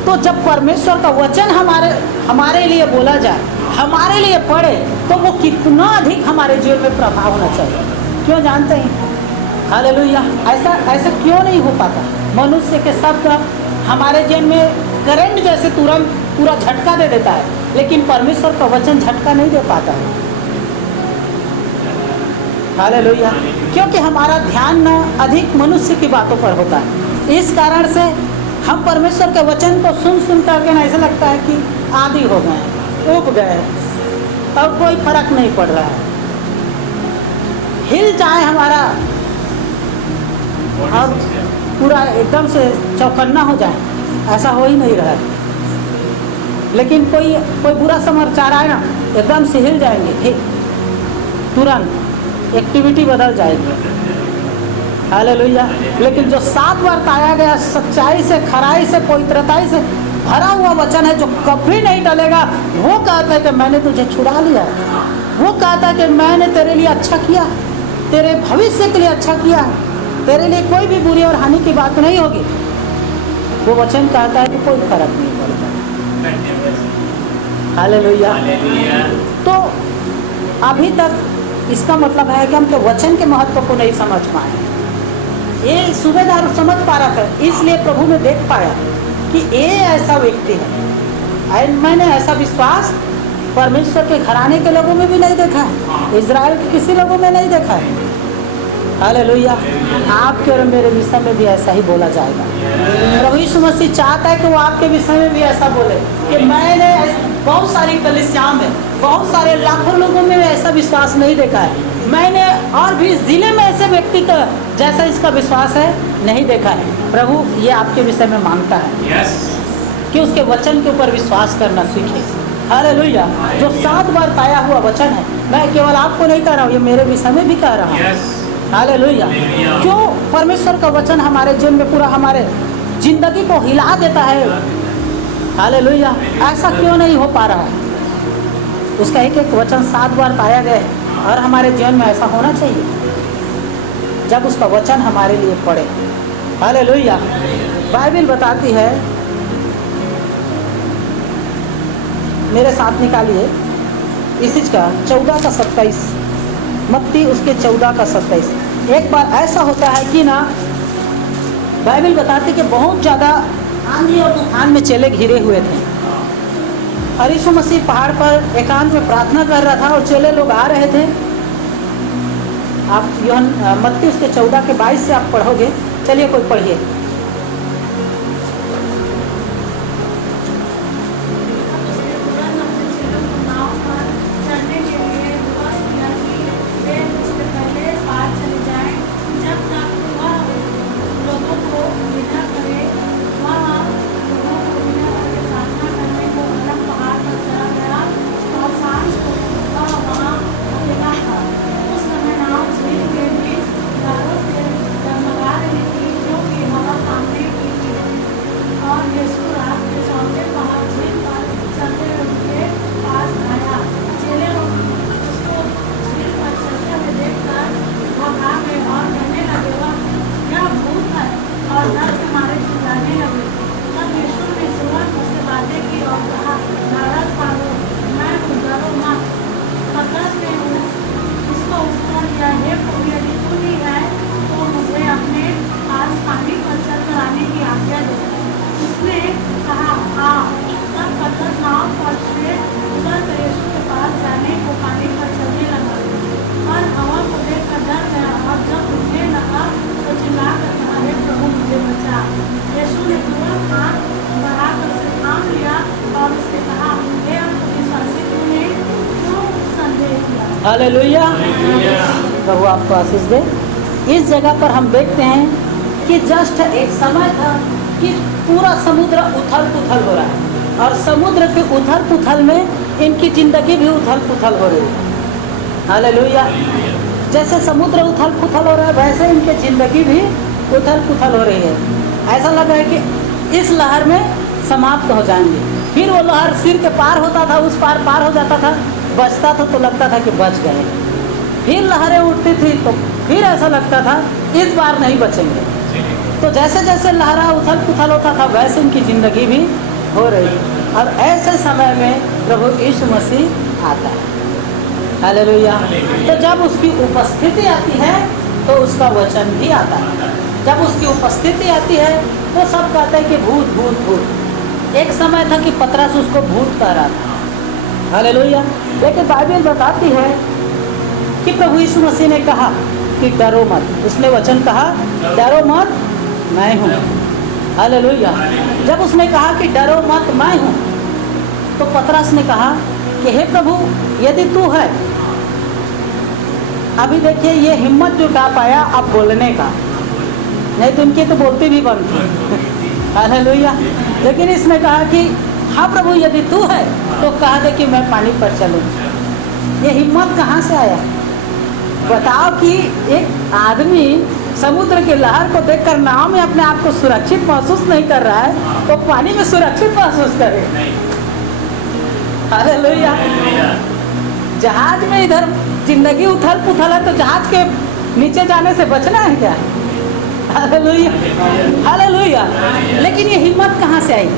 तो जब परमेश्वर का वचन हमारे लिए बोला जाए, हमारे लिए पढ़े, तो वो कितना अधिक हमारे जीवन में प्रभाव होना चाहिए। क्यों जानते हैं? हालेलुया। ऐसा क्यों नहीं हो पाता? मनुष्य के शब्द हमारे जीवन में करंट जैसे तुरंत पूरा झटका दे देता है, लेकिन परमेश्वर का वचन झटका नहीं दे पाता है। हालेलुया। क्योंकि हमारा ध्यान ना अधिक मनुष्य की बातों पर होता है, इस कारण से हम परमेश्वर के वचन को सुन करके ना ऐसा लगता है कि आदी हो गए, उब गए और कोई फर्क नहीं पड़ रहा है। हिल जाए हमारा और पूरा एकदम से चौकन्ना हो जाए, ऐसा हो ही नहीं रहा है। लेकिन कोई बुरा समाचार आए ना, एकदम से हिल जाएंगे, तुरंत एक्टिविटी बदल जाएगी। हालेलुया। लेकिन जो 7 बार पाया गया सच्चाई से, खराई से, पवित्रताई से भरा हुआ वचन है जो कभी नहीं टलेगा, वो कहता है कि मैंने तुझे छुड़ा लिया, वो कहता है कि मैंने तेरे लिए अच्छा किया, तेरे भविष्य के लिए अच्छा किया, तेरे लिए कोई भी बुरी और हानि की बात नहीं होगी। वो वचन कहता है कि कोई फर्क नहीं पड़ता। हालेलुया। तो अभी तक इसका मतलब है कि हम तो वचन के महत्व को नहीं समझ पाए। ये सूबेदार समझ पा रहा था, इसलिए प्रभु ने देख पाया कि ये ऐसा व्यक्ति है। और मैंने ऐसा विश्वास परमेश्वर के घराने के लोगों में भी नहीं देखा है, इजराइल के किसी लोगों में नहीं देखा है। हालेलुया। आपके और मेरे विषय में भी ऐसा ही बोला जाएगा। प्रभु यीशु मसीह चाहता है कि वो आपके विषय में भी ऐसा बोले कि मैंने बहुत सारी कलीसिया में, बहुत सारे लाखों लोगों में ऐसा विश्वास नहीं देखा है, मैंने और भी जिले में ऐसे व्यक्ति का जैसा इसका विश्वास है नहीं देखा है। प्रभु ये आपके विषय में मांगता है कि उसके वचन के ऊपर विश्वास करना सीखे। हालेलुया। जो 7 बार पाया हुआ वचन है, मैं केवल आपको नहीं कह रहा हूँ, ये मेरे विषय में भी कह रहा हूँ। हालेलुया। क्यों परमेश्वर का वचन हमारे जीवन में पूरा हमारे जिंदगी को हिला देता है। हालेलुया। ऐसा क्यों नहीं हो पा रहा है? उसका एक एक वचन 7 बार पाया गया है और हमारे जीवन में ऐसा होना चाहिए जब उसका वचन हमारे लिए पढ़े। हालेलुया। बाइबल बताती है, मेरे साथ निकालिए इसी का 14 का 27, मत्ती उसके 14 का 27। एक बार ऐसा होता है कि ना, बाइबल बताती कि बहुत ज़्यादा आंधी और तूफान में चेले घिरे हुए थे और यीशु मसीह पहाड़ पर एकांत में प्रार्थना कर रहा था और चेले लोग आ रहे थे। आप मत्ती उसके 14 के 22 से आप पढ़ोगे। चलिए कोई पढ़िए। हालेलुया। प्रभु आपको आशीष दे। इस जगह पर हम देखते हैं कि जस्ट एक समय था कि पूरा समुद्र उथल पुथल हो रहा है और समुद्र के उथल पुथल में इनकी ज़िंदगी भी उथल पुथल हो रही है। हालेलुया। जैसे समुद्र उथल पुथल हो रहा है वैसे इनकी ज़िंदगी भी उथल पुथल हो रही है। ऐसा लग रहा है कि इस लहर में समाप्त हो जाएंगे। फिर वो लहर सिर के पार होता था, उस पार हो जाता था, बचता था तो लगता था कि बच गए। फिर लहरें उठती थी तो फिर ऐसा लगता था इस बार नहीं बचेंगे। तो जैसे जैसे लहरा उथल पुथल होता था वैसे उनकी ज़िंदगी भी हो रही। और ऐसे समय में प्रभु यीशु मसीह आता है। हालेलुया। तो जब उसकी उपस्थिति आती है तो उसका वचन भी आता है। जब उसकी उपस्थिति आती है तो सब कहते हैं कि भूत भूत भूत। एक समय था कि पतरस उसको भूत कह रहा था। हालेलुया। लेकिन बाइबल बताती है कि प्रभु यीशु मसीह ने कहा कि डरो मत, उसने वचन कहा डरो मत मैं हूँ। हालेलुया। जब उसने कहा कि डरो मत मैं हूँ, तो पतरस ने कहा कि हे प्रभु यदि तू है। अभी देखिए ये हिम्मत जुटा पाया अब बोलने का, नहीं तो उनकी तो बोलती भी बंद थी। हालेलुया। लेकिन इसने कहा कि हाँ प्रभु यदि तू है तो कहा दे कि मैं पानी पर चलूँ। ये हिम्मत कहाँ से आया? बताओ कि एक आदमी समुद्र की लहर को देखकर नाव में अपने आप को सुरक्षित महसूस नहीं कर रहा है तो पानी में सुरक्षित महसूस करे। हालेलुया। जहाज में इधर जिंदगी उथल पुथल है तो जहाज के नीचे जाने से बचना है क्या? हालेलुया। हालेलुया। लेकिन ये हिम्मत कहाँ से आई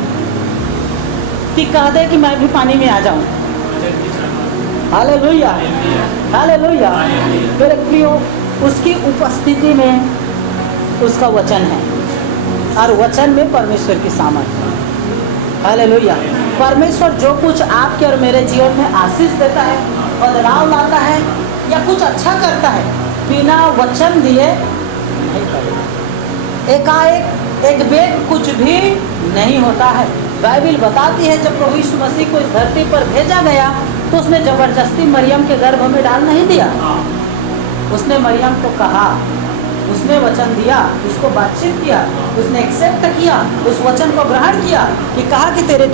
कि कह दे कि मैं भी पानी में आ जाऊं? हालेलुया। हालेलुया। मेरे प्रियो, उसकी उपस्थिति में उसका वचन है और वचन में परमेश्वर की सामर्थ्य है। हालेलुया। परमेश्वर जो कुछ आपके और मेरे जीवन में आशीष देता है, बदलाव लाता है या कुछ अच्छा करता है, बिना वचन दिए नहीं करेगा। एकाएक एक बेग कुछ भी नहीं होता है। बाइबिल बताती है जब प्रभु यीशु मसीह को इस धरती पर भेजा गया तो उसने जबरदस्ती मरियम के गर्भ में डाल नहीं दिया। उसने मरियम को कहा, उसने वचन दिया, उसको बातचीत किया, उसने एक्सेप्ट किया, उस वचन को ग्रहण किया कि कहा कि तेरे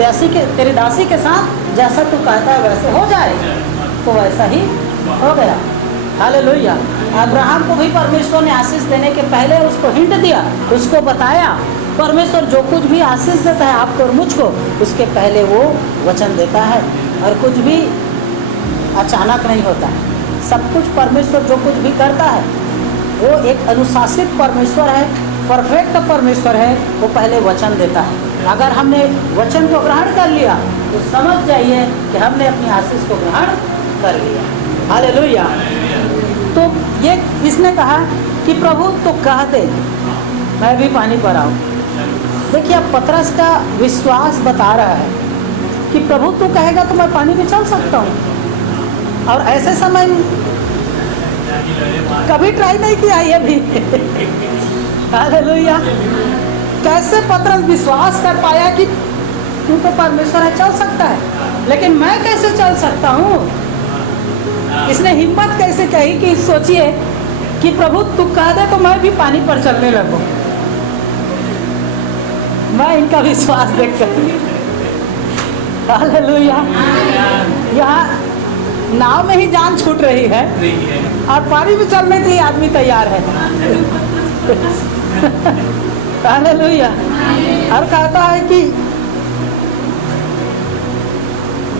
दासी के साथ जैसा तू कहता है वैसे हो जाए, तो वैसा ही हो गया। हालेलुया। अब्राहम को भी परमेश्वर ने आशीष देने के पहले उसको हिंट दिया, उसको बताया। परमेश्वर जो कुछ भी आशीष देता है आपको और मुझको, उसके पहले वो वचन देता है और कुछ भी अचानक नहीं होता है। सब कुछ परमेश्वर जो कुछ भी करता है वो एक अनुशासित परमेश्वर है, परफेक्ट परमेश्वर है। वो पहले वचन देता है। अगर हमने वचन को ग्रहण कर लिया तो समझ जाइए कि हमने अपनी आशीष को ग्रहण कर लिया। हालेलुया। तो ये इसने कहा कि प्रभु तो कह दे मैं भी पानी पर आऊँ। देखिए अब पतरस का विश्वास बता रहा है कि प्रभु तू कहेगा तो मैं पानी में चल सकता हूँ। और ऐसे समय कभी ट्राई नहीं किया ये भी। हालेलुया। कैसे पतरस विश्वास कर पाया कि तू तो परमेश्वर है, चल सकता है, लेकिन मैं कैसे चल सकता हूँ? इसने हिम्मत कैसे कही कि सोचिए कि प्रभु तू कह दे तो मैं भी पानी पर चलने लगूं। मैं इनका विश्वास देख कर, हालेलुया, यहाँ नाव में ही जान छूट रही है और पानी में चलने के लिए आदमी तैयार है। हालेलुया। और कहता है कि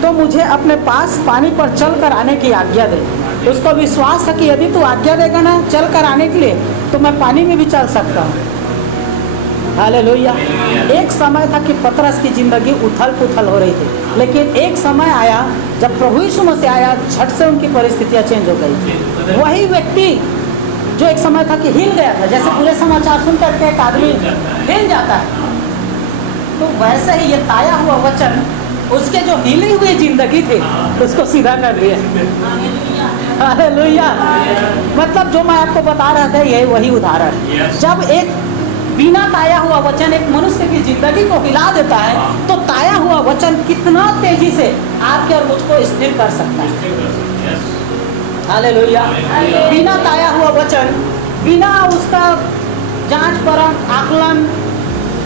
तो मुझे अपने पास पानी पर चल कर आने की आज्ञा दे। उसको विश्वास है कि यदि तू आज्ञा देगा ना चल कर आने के लिए तो मैं पानी में भी चल सकता हूँ। हालेलुया। एक समय था कि पतरस की जिंदगी उथल पुथल हो रही थी, लेकिन एक समय आया जब प्रभु यीशु मसीह आया, झट से उनकी परिस्थितियाँ चेंज हो गई। वही व्यक्ति जो एक समय था कि हिल गया था, जैसे पूरे समाचार सुन करके एक आदमी हिल जाता है, तो वैसे ही ये ताया हुआ वचन उसके जो हिली हुई जिंदगी थी उसको सीधा कर दिया। हालेलुया। मतलब जो मैं आपको बता रहा था ये वही उदाहरण। जब एक बिना ताया हुआ वचन एक मनुष्य की जिंदगी को हिला देता है तो ताया हुआ वचन कितना तेजी से आपके और मुझको स्थिर कर सकता है। हालेलुया। बिना ताया हुआ वचन, बिना उसका जांच परख आकलन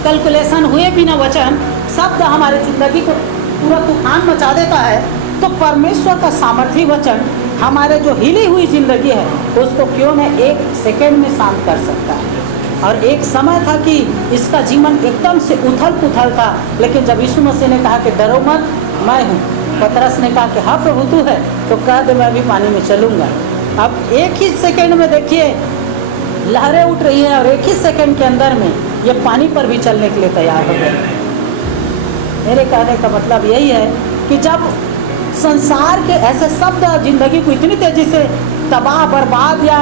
कैलकुलेशन हुए बिना वचन शब्द हमारी जिंदगी को पूरा तूफान मचा देता है। तो परमेश्वर का सामर्थी वचन हमारे जो हिली हुई जिंदगी है उसको क्यों न एक सेकंड में शांत कर सकता है। और एक समय था कि इसका जीवन एकदम से उथल पुथल था, लेकिन जब यीशु मसीह ने कहा कि डरो मत मैं हूँ, पतरस ने कहा कि हाँ प्रभु तू है तो कह दे मैं भी पानी में चलूँगा। अब एक ही सेकंड में देखिए लहरें उठ रही है और एक ही सेकंड के अंदर में ये पानी पर भी चलने के लिए तैयार हो गए। मेरे कहने का मतलब यही है कि जब संसार के ऐसे शब्द जिंदगी को इतनी तेजी से तबाह बर्बाद या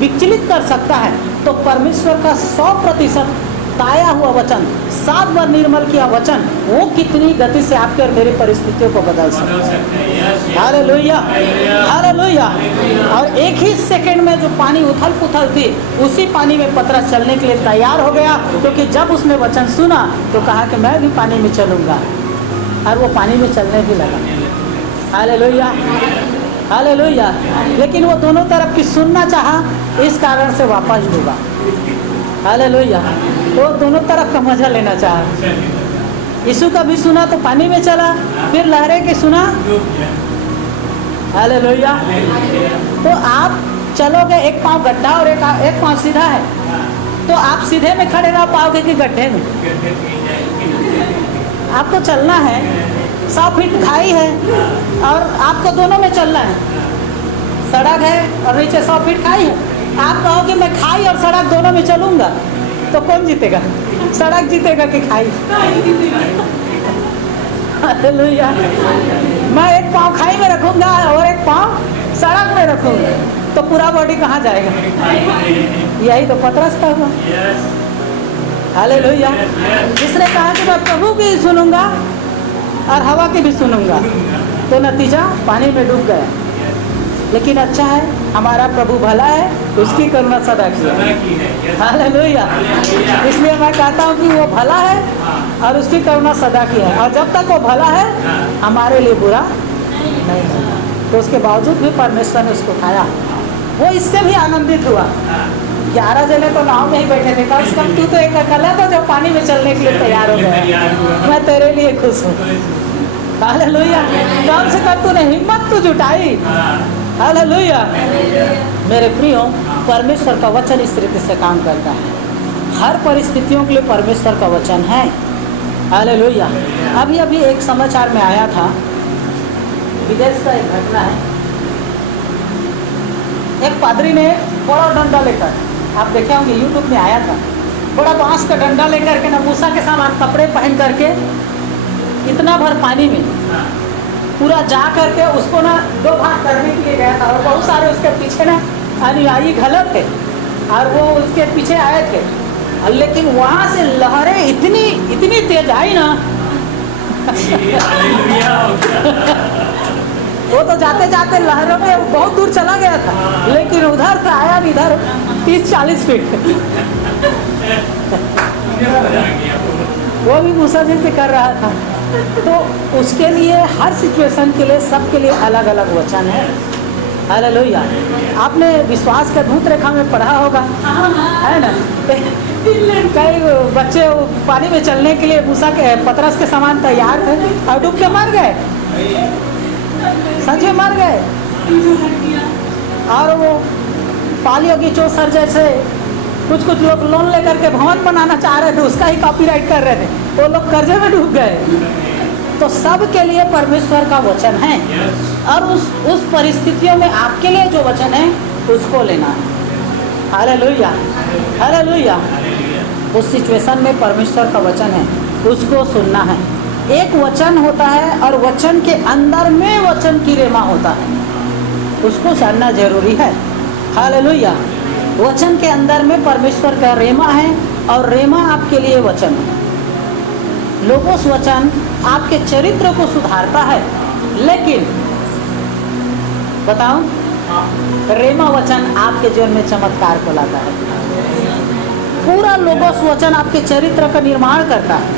विचलित कर सकता है तो परमेश्वर का 100% उताया हुआ वचन, 7 बार निर्मल किया वचन, वो कितनी गति से आपके और मेरी परिस्थितियों को बदल सकता है। Hallelujah, hallelujah. और एक ही सेकंड में जो पानी उथल पुथल थी, उसी पानी में पतरस चलने के लिए तैयार हो गया, क्योंकि जब उसने वचन सुना तो कहा कि मैं भी पानी में चलूँगा, और वो पानी में चलने भी लगा। Hallelujah, hallelujah. लेकिन वो दोनों तरफ की सुनना चाहा, इस कारण से वापस डूबा। हालेलुया। वो दोनों तरफ का मजा लेना चाहा। यीशु का भी सुना तो पानी में चला, फिर लहरें की सुना। हालेलुया। तो आप चलोगे, एक पाँव गड्ढा और एक पाँव सीधा है, तो आप सीधे में खड़े रह पाओगे कि गड्ढे में? आपको चलना है, 100 फीट खाई है और आपको दोनों में चलना है। सड़क है और नीचे 100 फीट खाई है। आप कहोगे मैं खाई और सड़क दोनों में चलूंगा, तो कौन जीतेगा? सड़क जीतेगा कि खाई? हालेलुया। मैं एक पाँव खाई में रखूंगा और एक पाँव सड़क में रखूंगा, तो पूरा बॉडी कहाँ जाएगा? यही तो पतरस का हुआ। हालेलुया। जिसने कहा कि मैं प्रभु की सुनूंगा और हवा की भी सुनूंगा, तो नतीजा पानी में डूब गया। लेकिन अच्छा है, हमारा प्रभु भला है, उसकी करुणा सदा की है। हालेलुया। इसलिए मैं कहता हूँ कि वो भला है और उसकी करुणा सदा की है, और जब तक वो भला है हमारे लिए बुरा नहीं है। तो उसके बावजूद भी परमेश्वर ने उसको उठाया। वो इससे भी आनंदित हुआ। 11 जने तो नाव में ही बैठे थे, कम से कम तू तो एक अकेला था जो पानी में चलने के लिए तैयार हो गया। मैं तेरे लिए खुश हूँ। हालेलुया। कम से कम तूने हिम्मत तो जुटाई। हालेलुया। मेरे प्रियो, परमेश्वर का वचन इस रीति से काम करता है। हर परिस्थितियों के लिए परमेश्वर का वचन है। हालेलुया। अभी अभी एक समाचार में आया था, विदेश का एक घटना है। एक पादरी ने बड़ा डंडा लेकर, आप देखे होंगे यूट्यूब में आया था, बड़ा बांस का डंडा लेकर के ना मूसा के समान कपड़े पहन करके इतना भर पानी में पूरा जा करके उसको ना 2 भाग करने के लिए गया था। और बहुत सारे उसके पीछे ना अनुयायी खड़े थे और वो उसके पीछे आए थे। लेकिन वहाँ से लहरें इतनी तेज आई ना वो तो जाते जाते लहरों में बहुत दूर चला गया था, लेकिन उधर से आया इधर 30-40 फीट। वो भी मूसा जी से कर रहा था। तो उसके लिए, हर सिचुएशन के लिए, सबके लिए अलग अलग वचन है। हालेलुया। आपने विश्वास का दूत रेखा में पढ़ा होगा, है ना? कई बच्चे पानी में चलने के लिए मूसा के पतरस के समान तैयार थे और डूब के मर गए। सच में मर गए। और वो पालियोगी चौसर जैसे कुछ लोग लोन लेकर के भवन बनाना चाह रहे थे, उसका ही कॉपीराइट कर रहे थे, वो लोग कर्जे में डूब गए। तो सब के लिए परमेश्वर का वचन है, और उस परिस्थितियों में आपके लिए जो वचन है उसको लेना है। Hallelujah, hallelujah. उस सिचुएशन में परमेश्वर का वचन है, उसको सुनना है। एक वचन होता है और वचन के अंदर में वचन की रेमा होता है, उसको जानना जरूरी है। हालेलुया। वचन के अंदर में परमेश्वर का रेमा है और रेमा आपके लिए वचन है। लोगोस वचन आपके चरित्र को सुधारता है, लेकिन बताओ, रेमा वचन आपके जीवन में चमत्कार को लाता है। पूरा लोगोस वचन आपके चरित्र का निर्माण करता है,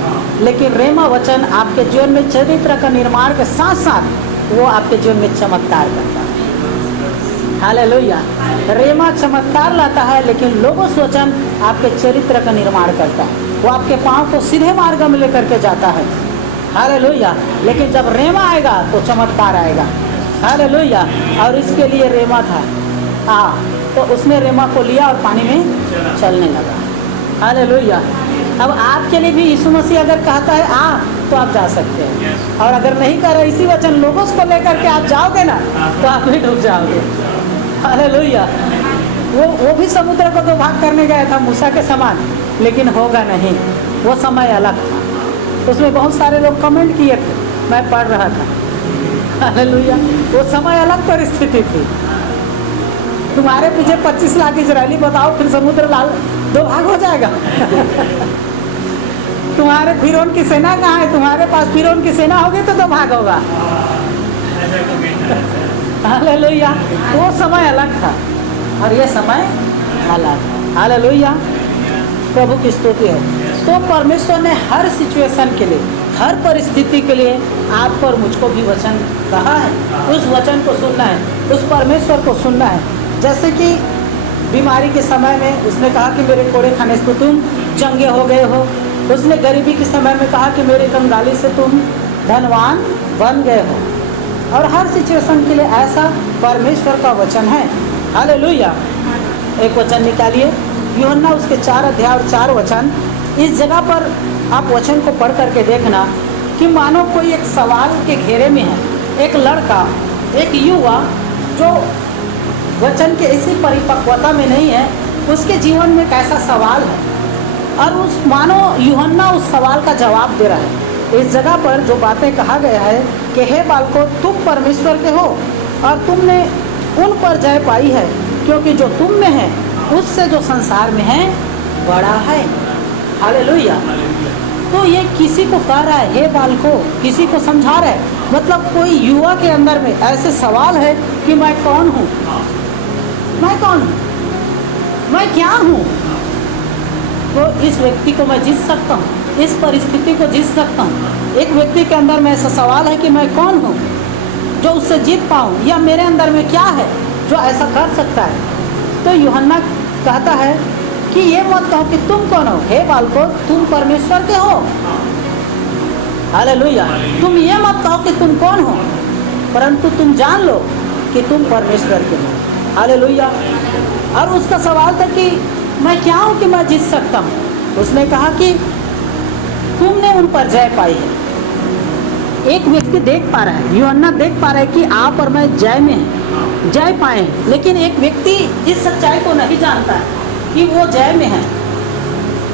लेकिन रेमा वचन आपके जीवन में चरित्र का निर्माण के साथ साथ वो आपके जीवन में चमत्कार करता है। हालेलुया। रेमा चमत्कार लाता है, लेकिन लोगोस वचन आपके चरित्र का निर्माण करता है। वो आपके पाँव को सीधे मार्ग में लेकर के जाता है। हालेलुया। लेकिन जब रेमा आएगा तो चमत्कार आएगा। हालेलुया। और इसके लिए रेमा था, तो उसने रेमा को लिया और पानी में चलने लगा। हालेलुया। अब आपके लिए भी यीशु मसीह अगर कहता है तो आप जा सकते हैं, और अगर नहीं कह रहे इसी वचन लोगोस को लेकर के आप जाओगे ना, तो आप भी डूब जाओगे। हालेलुया। वो भी समुद्र को 2 भाग करने गया था मूसा के समान, लेकिन होगा नहीं। वो समय अलग था। उसमें बहुत सारे लोग कमेंट किए थे, मैं पढ़ रहा था। हालेलुया। वो समय अलग परिस्थिति थी। तुम्हारे पीछे 25 लाख इजरायली, बताओ फिर समुद्र लाल 2 भाग हो जाएगा। तुम्हारे फिरौन की सेना कहाँ है? तुम्हारे पास फिरौन की सेना होगी तो भाग होगा। हालेलुया। वो समय अलग था और ये समय अलग है। हालेलुया, प्रभु की स्तुति है। तो परमेश्वर ने हर सिचुएशन के लिए, हर परिस्थिति के लिए आपको और मुझको भी वचन कहा है। उस वचन को सुनना है, उस परमेश्वर को सुनना है। जैसे कि बीमारी के समय में उसने कहा कि मेरे कोड़े खाने से तुम चंगे हो गए हो। उसने गरीबी के समय में कहा कि मेरी कंगाली से तुम धनवान बन गए हो। और हर सिचुएशन के लिए ऐसा परमेश्वर का वचन है। हालेलुया। एक वचन निकालिए, यूहन्ना उसके 4 अध्याय और 4 वचन। इस जगह पर आप वचन को पढ़ करके देखना कि मानो कोई एक सवाल के घेरे में है। एक लड़का, एक युवा जो वचन के ऐसी परिपक्वता में नहीं है, उसके जीवन में कैसा सवाल है और उस मानो यूहन्ना उस सवाल का जवाब दे रहा है। इस जगह पर जो बातें कहा गया है कि हे बालकों, तुम परमेश्वर के हो और तुमने उन पर जय पाई है, क्योंकि जो तुम में है उससे जो संसार में है बड़ा है। हालेलुया। तो ये किसी को कह रहा है, हे बालकों, किसी को समझा रहा है। मतलब कोई युवा के अंदर में ऐसे सवाल है कि मैं कौन हूँ, मैं कौन हूँ, मैं क्या हूँ। तो इस व्यक्ति को मैं जीत सकता हूँ, इस परिस्थिति को जीत सकता हूँ। एक व्यक्ति के अंदर में ऐसा सवाल है कि मैं कौन हूँ जो उससे जीत पाऊँ, या मेरे अंदर में क्या है जो ऐसा कर सकता है। तो यूहन्ना कहता है कि ये मत कहो कि तुम कौन हो, हे बालकों, तुम परमेश्वर के हो। हालेलुया। तुम ये मत कहो कि तुम कौन हो, परंतु तुम जान लो कि तुम परमेश्वर के हो। हालेलुया। और उसका सवाल था कि मैं क्या हूँ कि मैं जीत सकता हूँ। उसने कहा कि तुमने उन पर जय पाई है। एक व्यक्ति देख पा रहा है, यूहन्ना देख पा रहा है कि आप और मैं जय में हैं, जय पाए, लेकिन एक व्यक्ति इस सच्चाई को नहीं जानता है कि वो जय में है।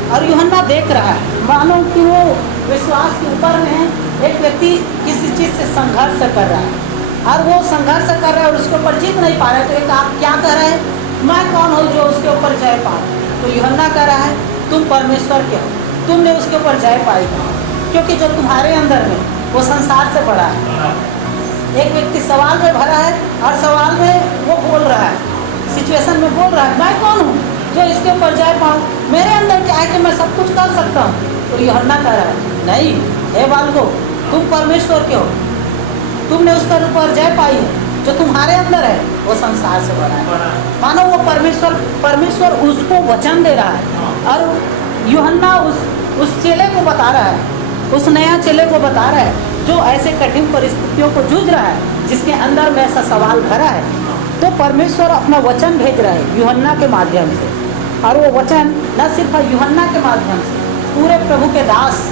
और यूहन्ना देख रहा है मानो कि वो विश्वास के ऊपर में है। एक व्यक्ति किसी चीज़ से संघर्ष कर रहा है और वो संघर्ष कर रहा है और उसके ऊपर जीत नहीं पा रहा है। तो एक आप क्या कह रहे हैं, मैं कौन हूँ जो उसके ऊपर जय पाऊँ। तो यूहन्ना कह रहा है तुम परमेश्वर के हो, तुमने उसके ऊपर जय पाई है, क्योंकि जो तुम्हारे अंदर में वो संसार से बड़ा है। एक व्यक्ति सवाल में भरा है और सवाल में वो बोल रहा है, सिचुएशन में बोल रहा है, मैं कौन हूँ जो इसके ऊपर जय पाऊँ, मेरे अंदर क्या है कि मैं सब कुछ कर सकता हूँ। तो यूहन्ना कह रहा है नहीं, हे बालकों, तुम परमेश्वर के हो, तुमने उसके ऊपर जय पाई है। जो तुम्हारे अंदर है वो संसार से बड़ा है। मानो वो परमेश्वर उसको वचन दे रहा है और यूहन्ना उस चेले को बता रहा है, उस नया चेले को बता रहा है जो ऐसे कठिन परिस्थितियों को जूझ रहा है, जिसके अंदर में ऐसा सवाल भरा है। तो परमेश्वर अपना वचन भेज रहा है यूहन्ना के माध्यम से, और वो वचन न सिर्फ यूहन्ना के माध्यम से, पूरे प्रभु के दास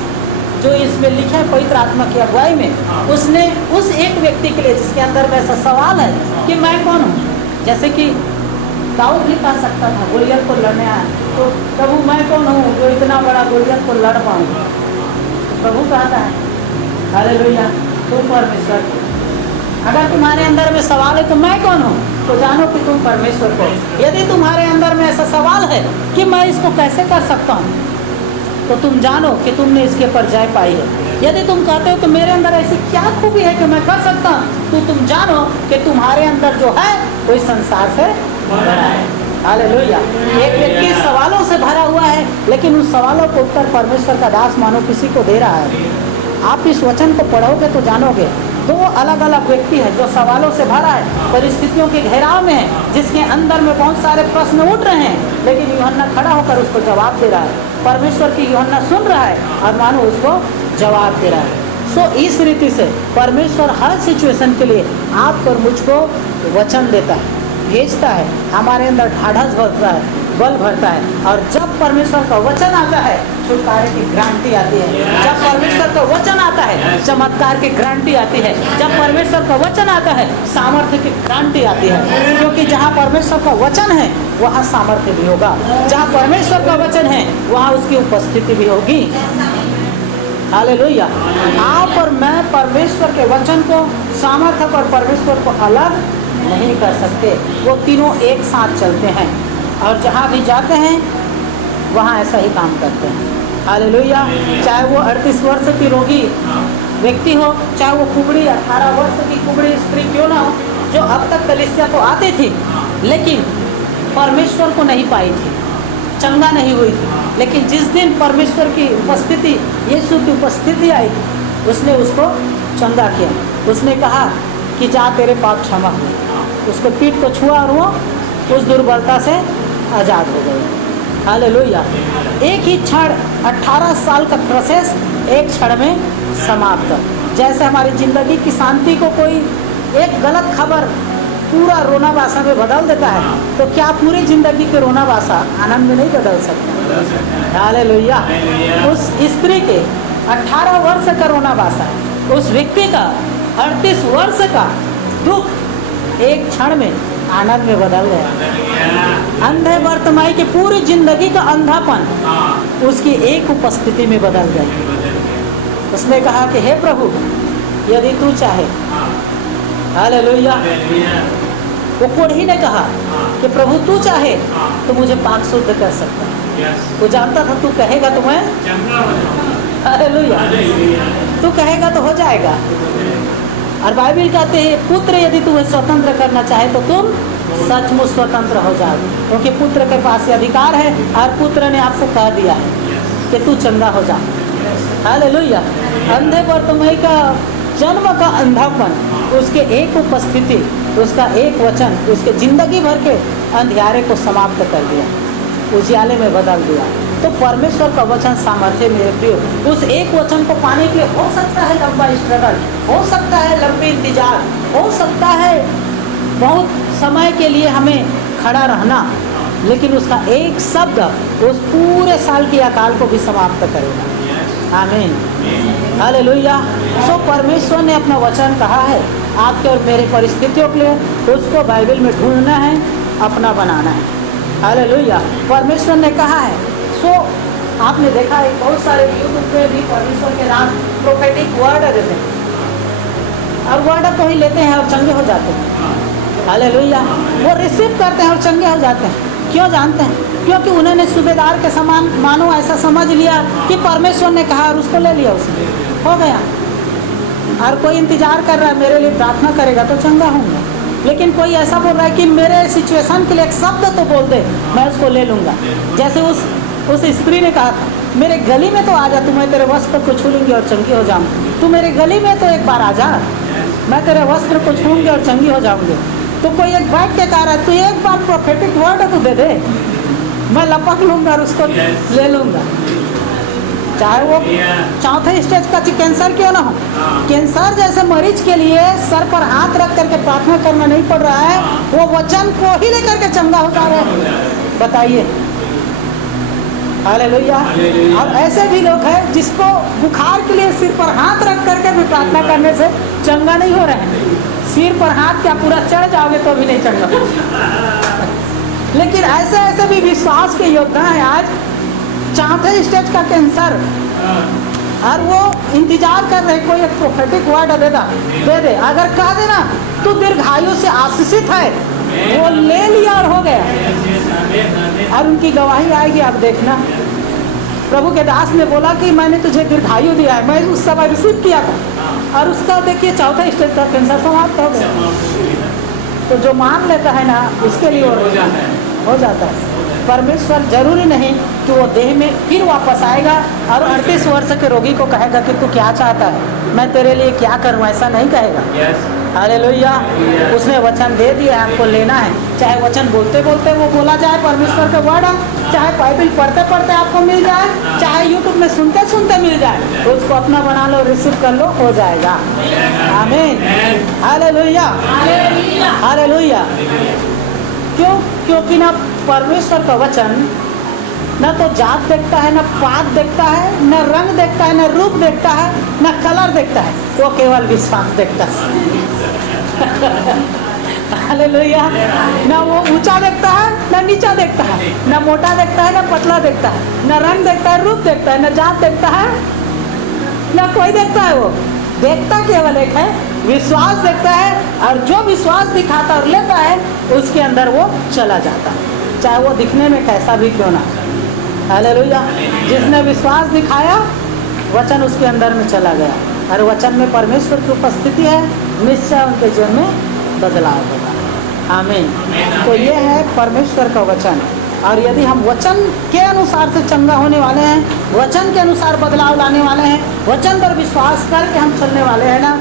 जो इसमें लिखे हैं पवित्र आत्मा की अगुवाई में, उसने उस एक व्यक्ति के लिए जिसके अंदर में ऐसा सवाल है कि मैं कौन हूँ। जैसे कि दाऊद भी कह सकता था गोलियत को लड़ने आया, तो प्रभु मैं कौन हूँ जो इतना बड़ा गोलियत को लड़ पाऊँ। प्रभु कहता है हालेलुया, तुम परमेश्वर को। अगर तुम्हारे अंदर में सवाल है तो मैं कौन हूँ, तो जानो कि तुम परमेश्वर को। यदि तुम्हारे अंदर में ऐसा सवाल है कि मैं इसको कैसे कर सकता हूँ, तो तुम जानो कि तुमने इसके पर जय पाई है। यदि तुम कहते हो कि मेरे अंदर ऐसी क्या खूबी है कि मैं कर सकता हूँ, तो तुम जानो कि तुम्हारे अंदर जो है कोई संसार से भरा है। हालेलुया। एक व्यक्ति सवालों से भरा हुआ है, लेकिन उन सवालों को उत्तर परमेश्वर का दास मानो किसी को दे रहा है। आप इस वचन को पढ़ोगे तो जानोगे दो अलग अलग व्यक्ति है जो सवालों से भरा है, परिस्थितियों के घेराव में है, जिसके अंदर में बहुत सारे प्रश्न उठ रहे हैं, लेकिन यूहन्ना खड़ा होकर उसको जवाब दे रहा है। परमेश्वर की यूहन्ना सुन रहा है और मानो उसको जवाब दे रहा है। सो इस रीति से परमेश्वर हर सिचुएशन के लिए आपको और मुझको वचन देता है, भेजता है, हमारे अंदर ढाढ़स भरता है, बल भरता है। और जब परमेश्वर का वचन आता है छुटकारे की गारंटी आती है। जब परमेश्वर का वचन आता है चमत्कार की गारंटी आती है। जब परमेश्वर का वचन आता है सामर्थ्य की गारंटी आती है, क्योंकि जहाँ परमेश्वर का वचन है वहाँ सामर्थ्य भी होगा, जहाँ परमेश्वर का वचन है वहाँ उसकी उपस्थिति भी होगी। हालेलुया। आप और मैं परमेश्वर के वचन को, सामर्थ्य और परमेश्वर को अलग नहीं कर सकते, वो तीनों एक साथ चलते हैं और जहाँ भी जाते हैं वहाँ ऐसा ही काम करते हैं। हालेलुया। चाहे वो 38 वर्ष की रोगी व्यक्ति हो, चाहे वो कुबड़ी 18 वर्ष की कुबड़ी स्त्री क्यों ना हो, जो अब तक कलीसिया को आती थी लेकिन परमेश्वर को नहीं पाई थी, चंगा नहीं हुई थी। लेकिन जिस दिन परमेश्वर की उपस्थिति, यीशु की उपस्थिति आई, उसने उसको चंगा किया। उसने कहा कि जा तेरे पाप क्षमा हुए। उसको पीठ को छुआ और वो उस दुर्बलता से आज़ाद हो गए। हालेलुया। एक ही क्षण, 18 साल का प्रोसेस एक क्षण में समाप्त। जैसे हमारी ज़िंदगी की शांति को कोई एक गलत खबर पूरा रोना बासा में बदल देता है, तो क्या पूरी ज़िंदगी के रोना बासा आनंद में नहीं बदल सकता? हालेलुया। उस स्त्री के 18 वर्ष का रोना बासा, उस व्यक्ति का 38 वर्ष का दुख एक क्षण में आनंद में बदल गया। अंधे बर्तमाई की पूरी जिंदगी का अंधापन उसकी एक उपस्थिति में बदल गई। उसने कहा कि हे प्रभु, यदि तू चाहे। हालेलुया। वो कोढ़ी ने कहा कि प्रभु तू चाहे तो मुझे पाक शुद्ध कर सकता है। वो जानता था तू कहेगा तो मैं, हालेलुया, तू कहेगा तो हो जाएगा। और बाइबल कहते हैं पुत्र यदि तुम्हें स्वतंत्र करना चाहे तो तुम सचमुच स्वतंत्र हो जाओ, क्योंकि पुत्र के पास ये अधिकार है और पुत्र ने आपको कह दिया है कि तू चंगा हो जा। हालेलुया। अंधे बर्तिमाई का जन्म का अंधापन, उसके एक उपस्थिति, उसका एक वचन उसके जिंदगी भर के अंधियारे को समाप्त कर दिया, उजियाले में बदल दिया। तो परमेश्वर का वचन सामर्थ्य मेरे प्रिय, उस एक वचन को पाने के लिए हो सकता है लंबा स्ट्रगल, हो सकता है लंबी इंतजार, हो सकता है बहुत समय के लिए हमें खड़ा रहना, लेकिन उसका एक शब्द उस पूरे साल के अकाल को भी समाप्त करेगा। आमीन। हालेलुया। सो परमेश्वर ने अपना वचन कहा है आपके और मेरे परिस्थितियों के लिए, उसको बाइबल में ढूंढना है, अपना बनाना है। हालेलुया। परमेश्वर ने कहा है। सो आपने देखा है बहुत सारे यूट्यूब पे भी परमेश्वर के नाम प्रोफेटिक वर्ड देते हैं और वर्ड को ही लेते हैं और चंगे हो जाते हैं। हालेलुया। वो रिसीव करते हैं और चंगे हो जाते हैं। क्यों जानते हैं? क्योंकि उन्होंने सूबेदार के समान मानो ऐसा समझ लिया कि परमेश्वर ने कहा और उसको ले लिया, उसने हो गया। और कोई इंतजार कर रहा है मेरे लिए प्रार्थना करेगा तो चंगा होऊंगा, लेकिन कोई ऐसा बोल रहा है कि मेरे सिचुएशन के लिए एक शब्द तो बोल दे, मैं उसको ले लूँगा। जैसे उस स्त्री ने कहा था मेरे गली में तो आ जा, तुम्हें तेरे वस्त्र को छू लूँगी और चंगी हो जाऊँगी। तू मेरे गली में तो एक बार आ जा, मैं तेरे वस्त्र को छूँगी और चंगी हो जाऊँगी। तो कोई एक बैठ के कह रहा है तू एक बार प्रोफेटिक वर्ड तो दे दे, मैं लपक लूँगा और उसको ले लूँगा। चाहे वो चौथे स्टेज का कैंसर क्यों ना हो, कैंसर जैसे मरीज के लिए सर पर हाथ रख करके प्रार्थना करना नहीं पड़ रहा है, वो वचन को ही लेकर के चंगा हो जा रहा है। बताइए। हालेलुया। अब ऐसे भी लोग हैं जिसको बुखार के लिए सिर पर हाथ रख करके भी प्रार्थना करने से चंगा नहीं हो रहे हैं। सिर पर हाथ क्या पूरा चढ़ जाओगे तो भी नहीं चंगा। लेकिन ऐसे ऐसे भी विश्वास के योद्धा हैं आज, चौथे स्टेज का कैंसर, और वो इंतजार कर रहे कोई एक प्रोफेटिक वर्ड दे दे। अगर कह देना तू दीर्घायु से आशीषित है, वो ले लिया और हो गया, और उनकी गवाही आएगी। आप देखना, प्रभु के दास ने बोला कि मैंने तुझे दीर्घायु दिया है, मैं उस समय रिसीव किया था, और उसका देखिए चौथा स्टेज का कैंसर समाप्त हो गया। तो जो मान लेता है ना, उसके लिए हो जाता है। परमेश्वर जरूरी नहीं कि वो देह में फिर वापस आएगा और 38 वर्ष के रोगी को कहेगा कि तू क्या चाहता है, मैं तेरे लिए क्या करूँ, ऐसा नहीं कहेगा। हालेलुया। उसने वचन दे दिया, आपको लेना है। चाहे वचन बोलते बोलते वो बोला जाए, परमेश्वर का वर्ड, चाहे बाइबल पढ़ते पढ़ते आपको मिल जाए, चाहे यूट्यूब में सुनते सुनते मिल जाए, उसको अपना बना लो, रिसीव कर लो, हो जाएगा। आमीन। हालेलुया। हालेलुया। क्यों? क्योंकि ना परमेश्वर का वचन न तो जात देखता है, न पात देखता है, न रंग देखता है, न रूप देखता है, न कलर देखता है, वो केवल विश्वास देखता है। हालेलुया। न वो ऊंचा देखता है, न नीचा देखता है, न मोटा देखता है, न पतला देखता है, न रंग देखता है, रूप देखता है, न जात देखता है, न कोई देखता है। वो देखता केवल एक है, विश्वास देखता है, और जो विश्वास दिखाता और लेता है उसके अंदर वो चला जाता है, चाहे वो दिखने में कैसा भी क्यों ना। हालेलुया। जिसने विश्वास दिखाया वचन उसके अंदर में चला गया, और वचन में परमेश्वर की उपस्थिति है, निश्चय उनके जीवन में बदलाव होगा। आमीन। तो ये है परमेश्वर का वचन, और यदि हम वचन के अनुसार से चंगा होने वाले हैं, वचन के अनुसार बदलाव लाने वाले हैं, वचन पर विश्वास करके हम चलने वाले हैं ना,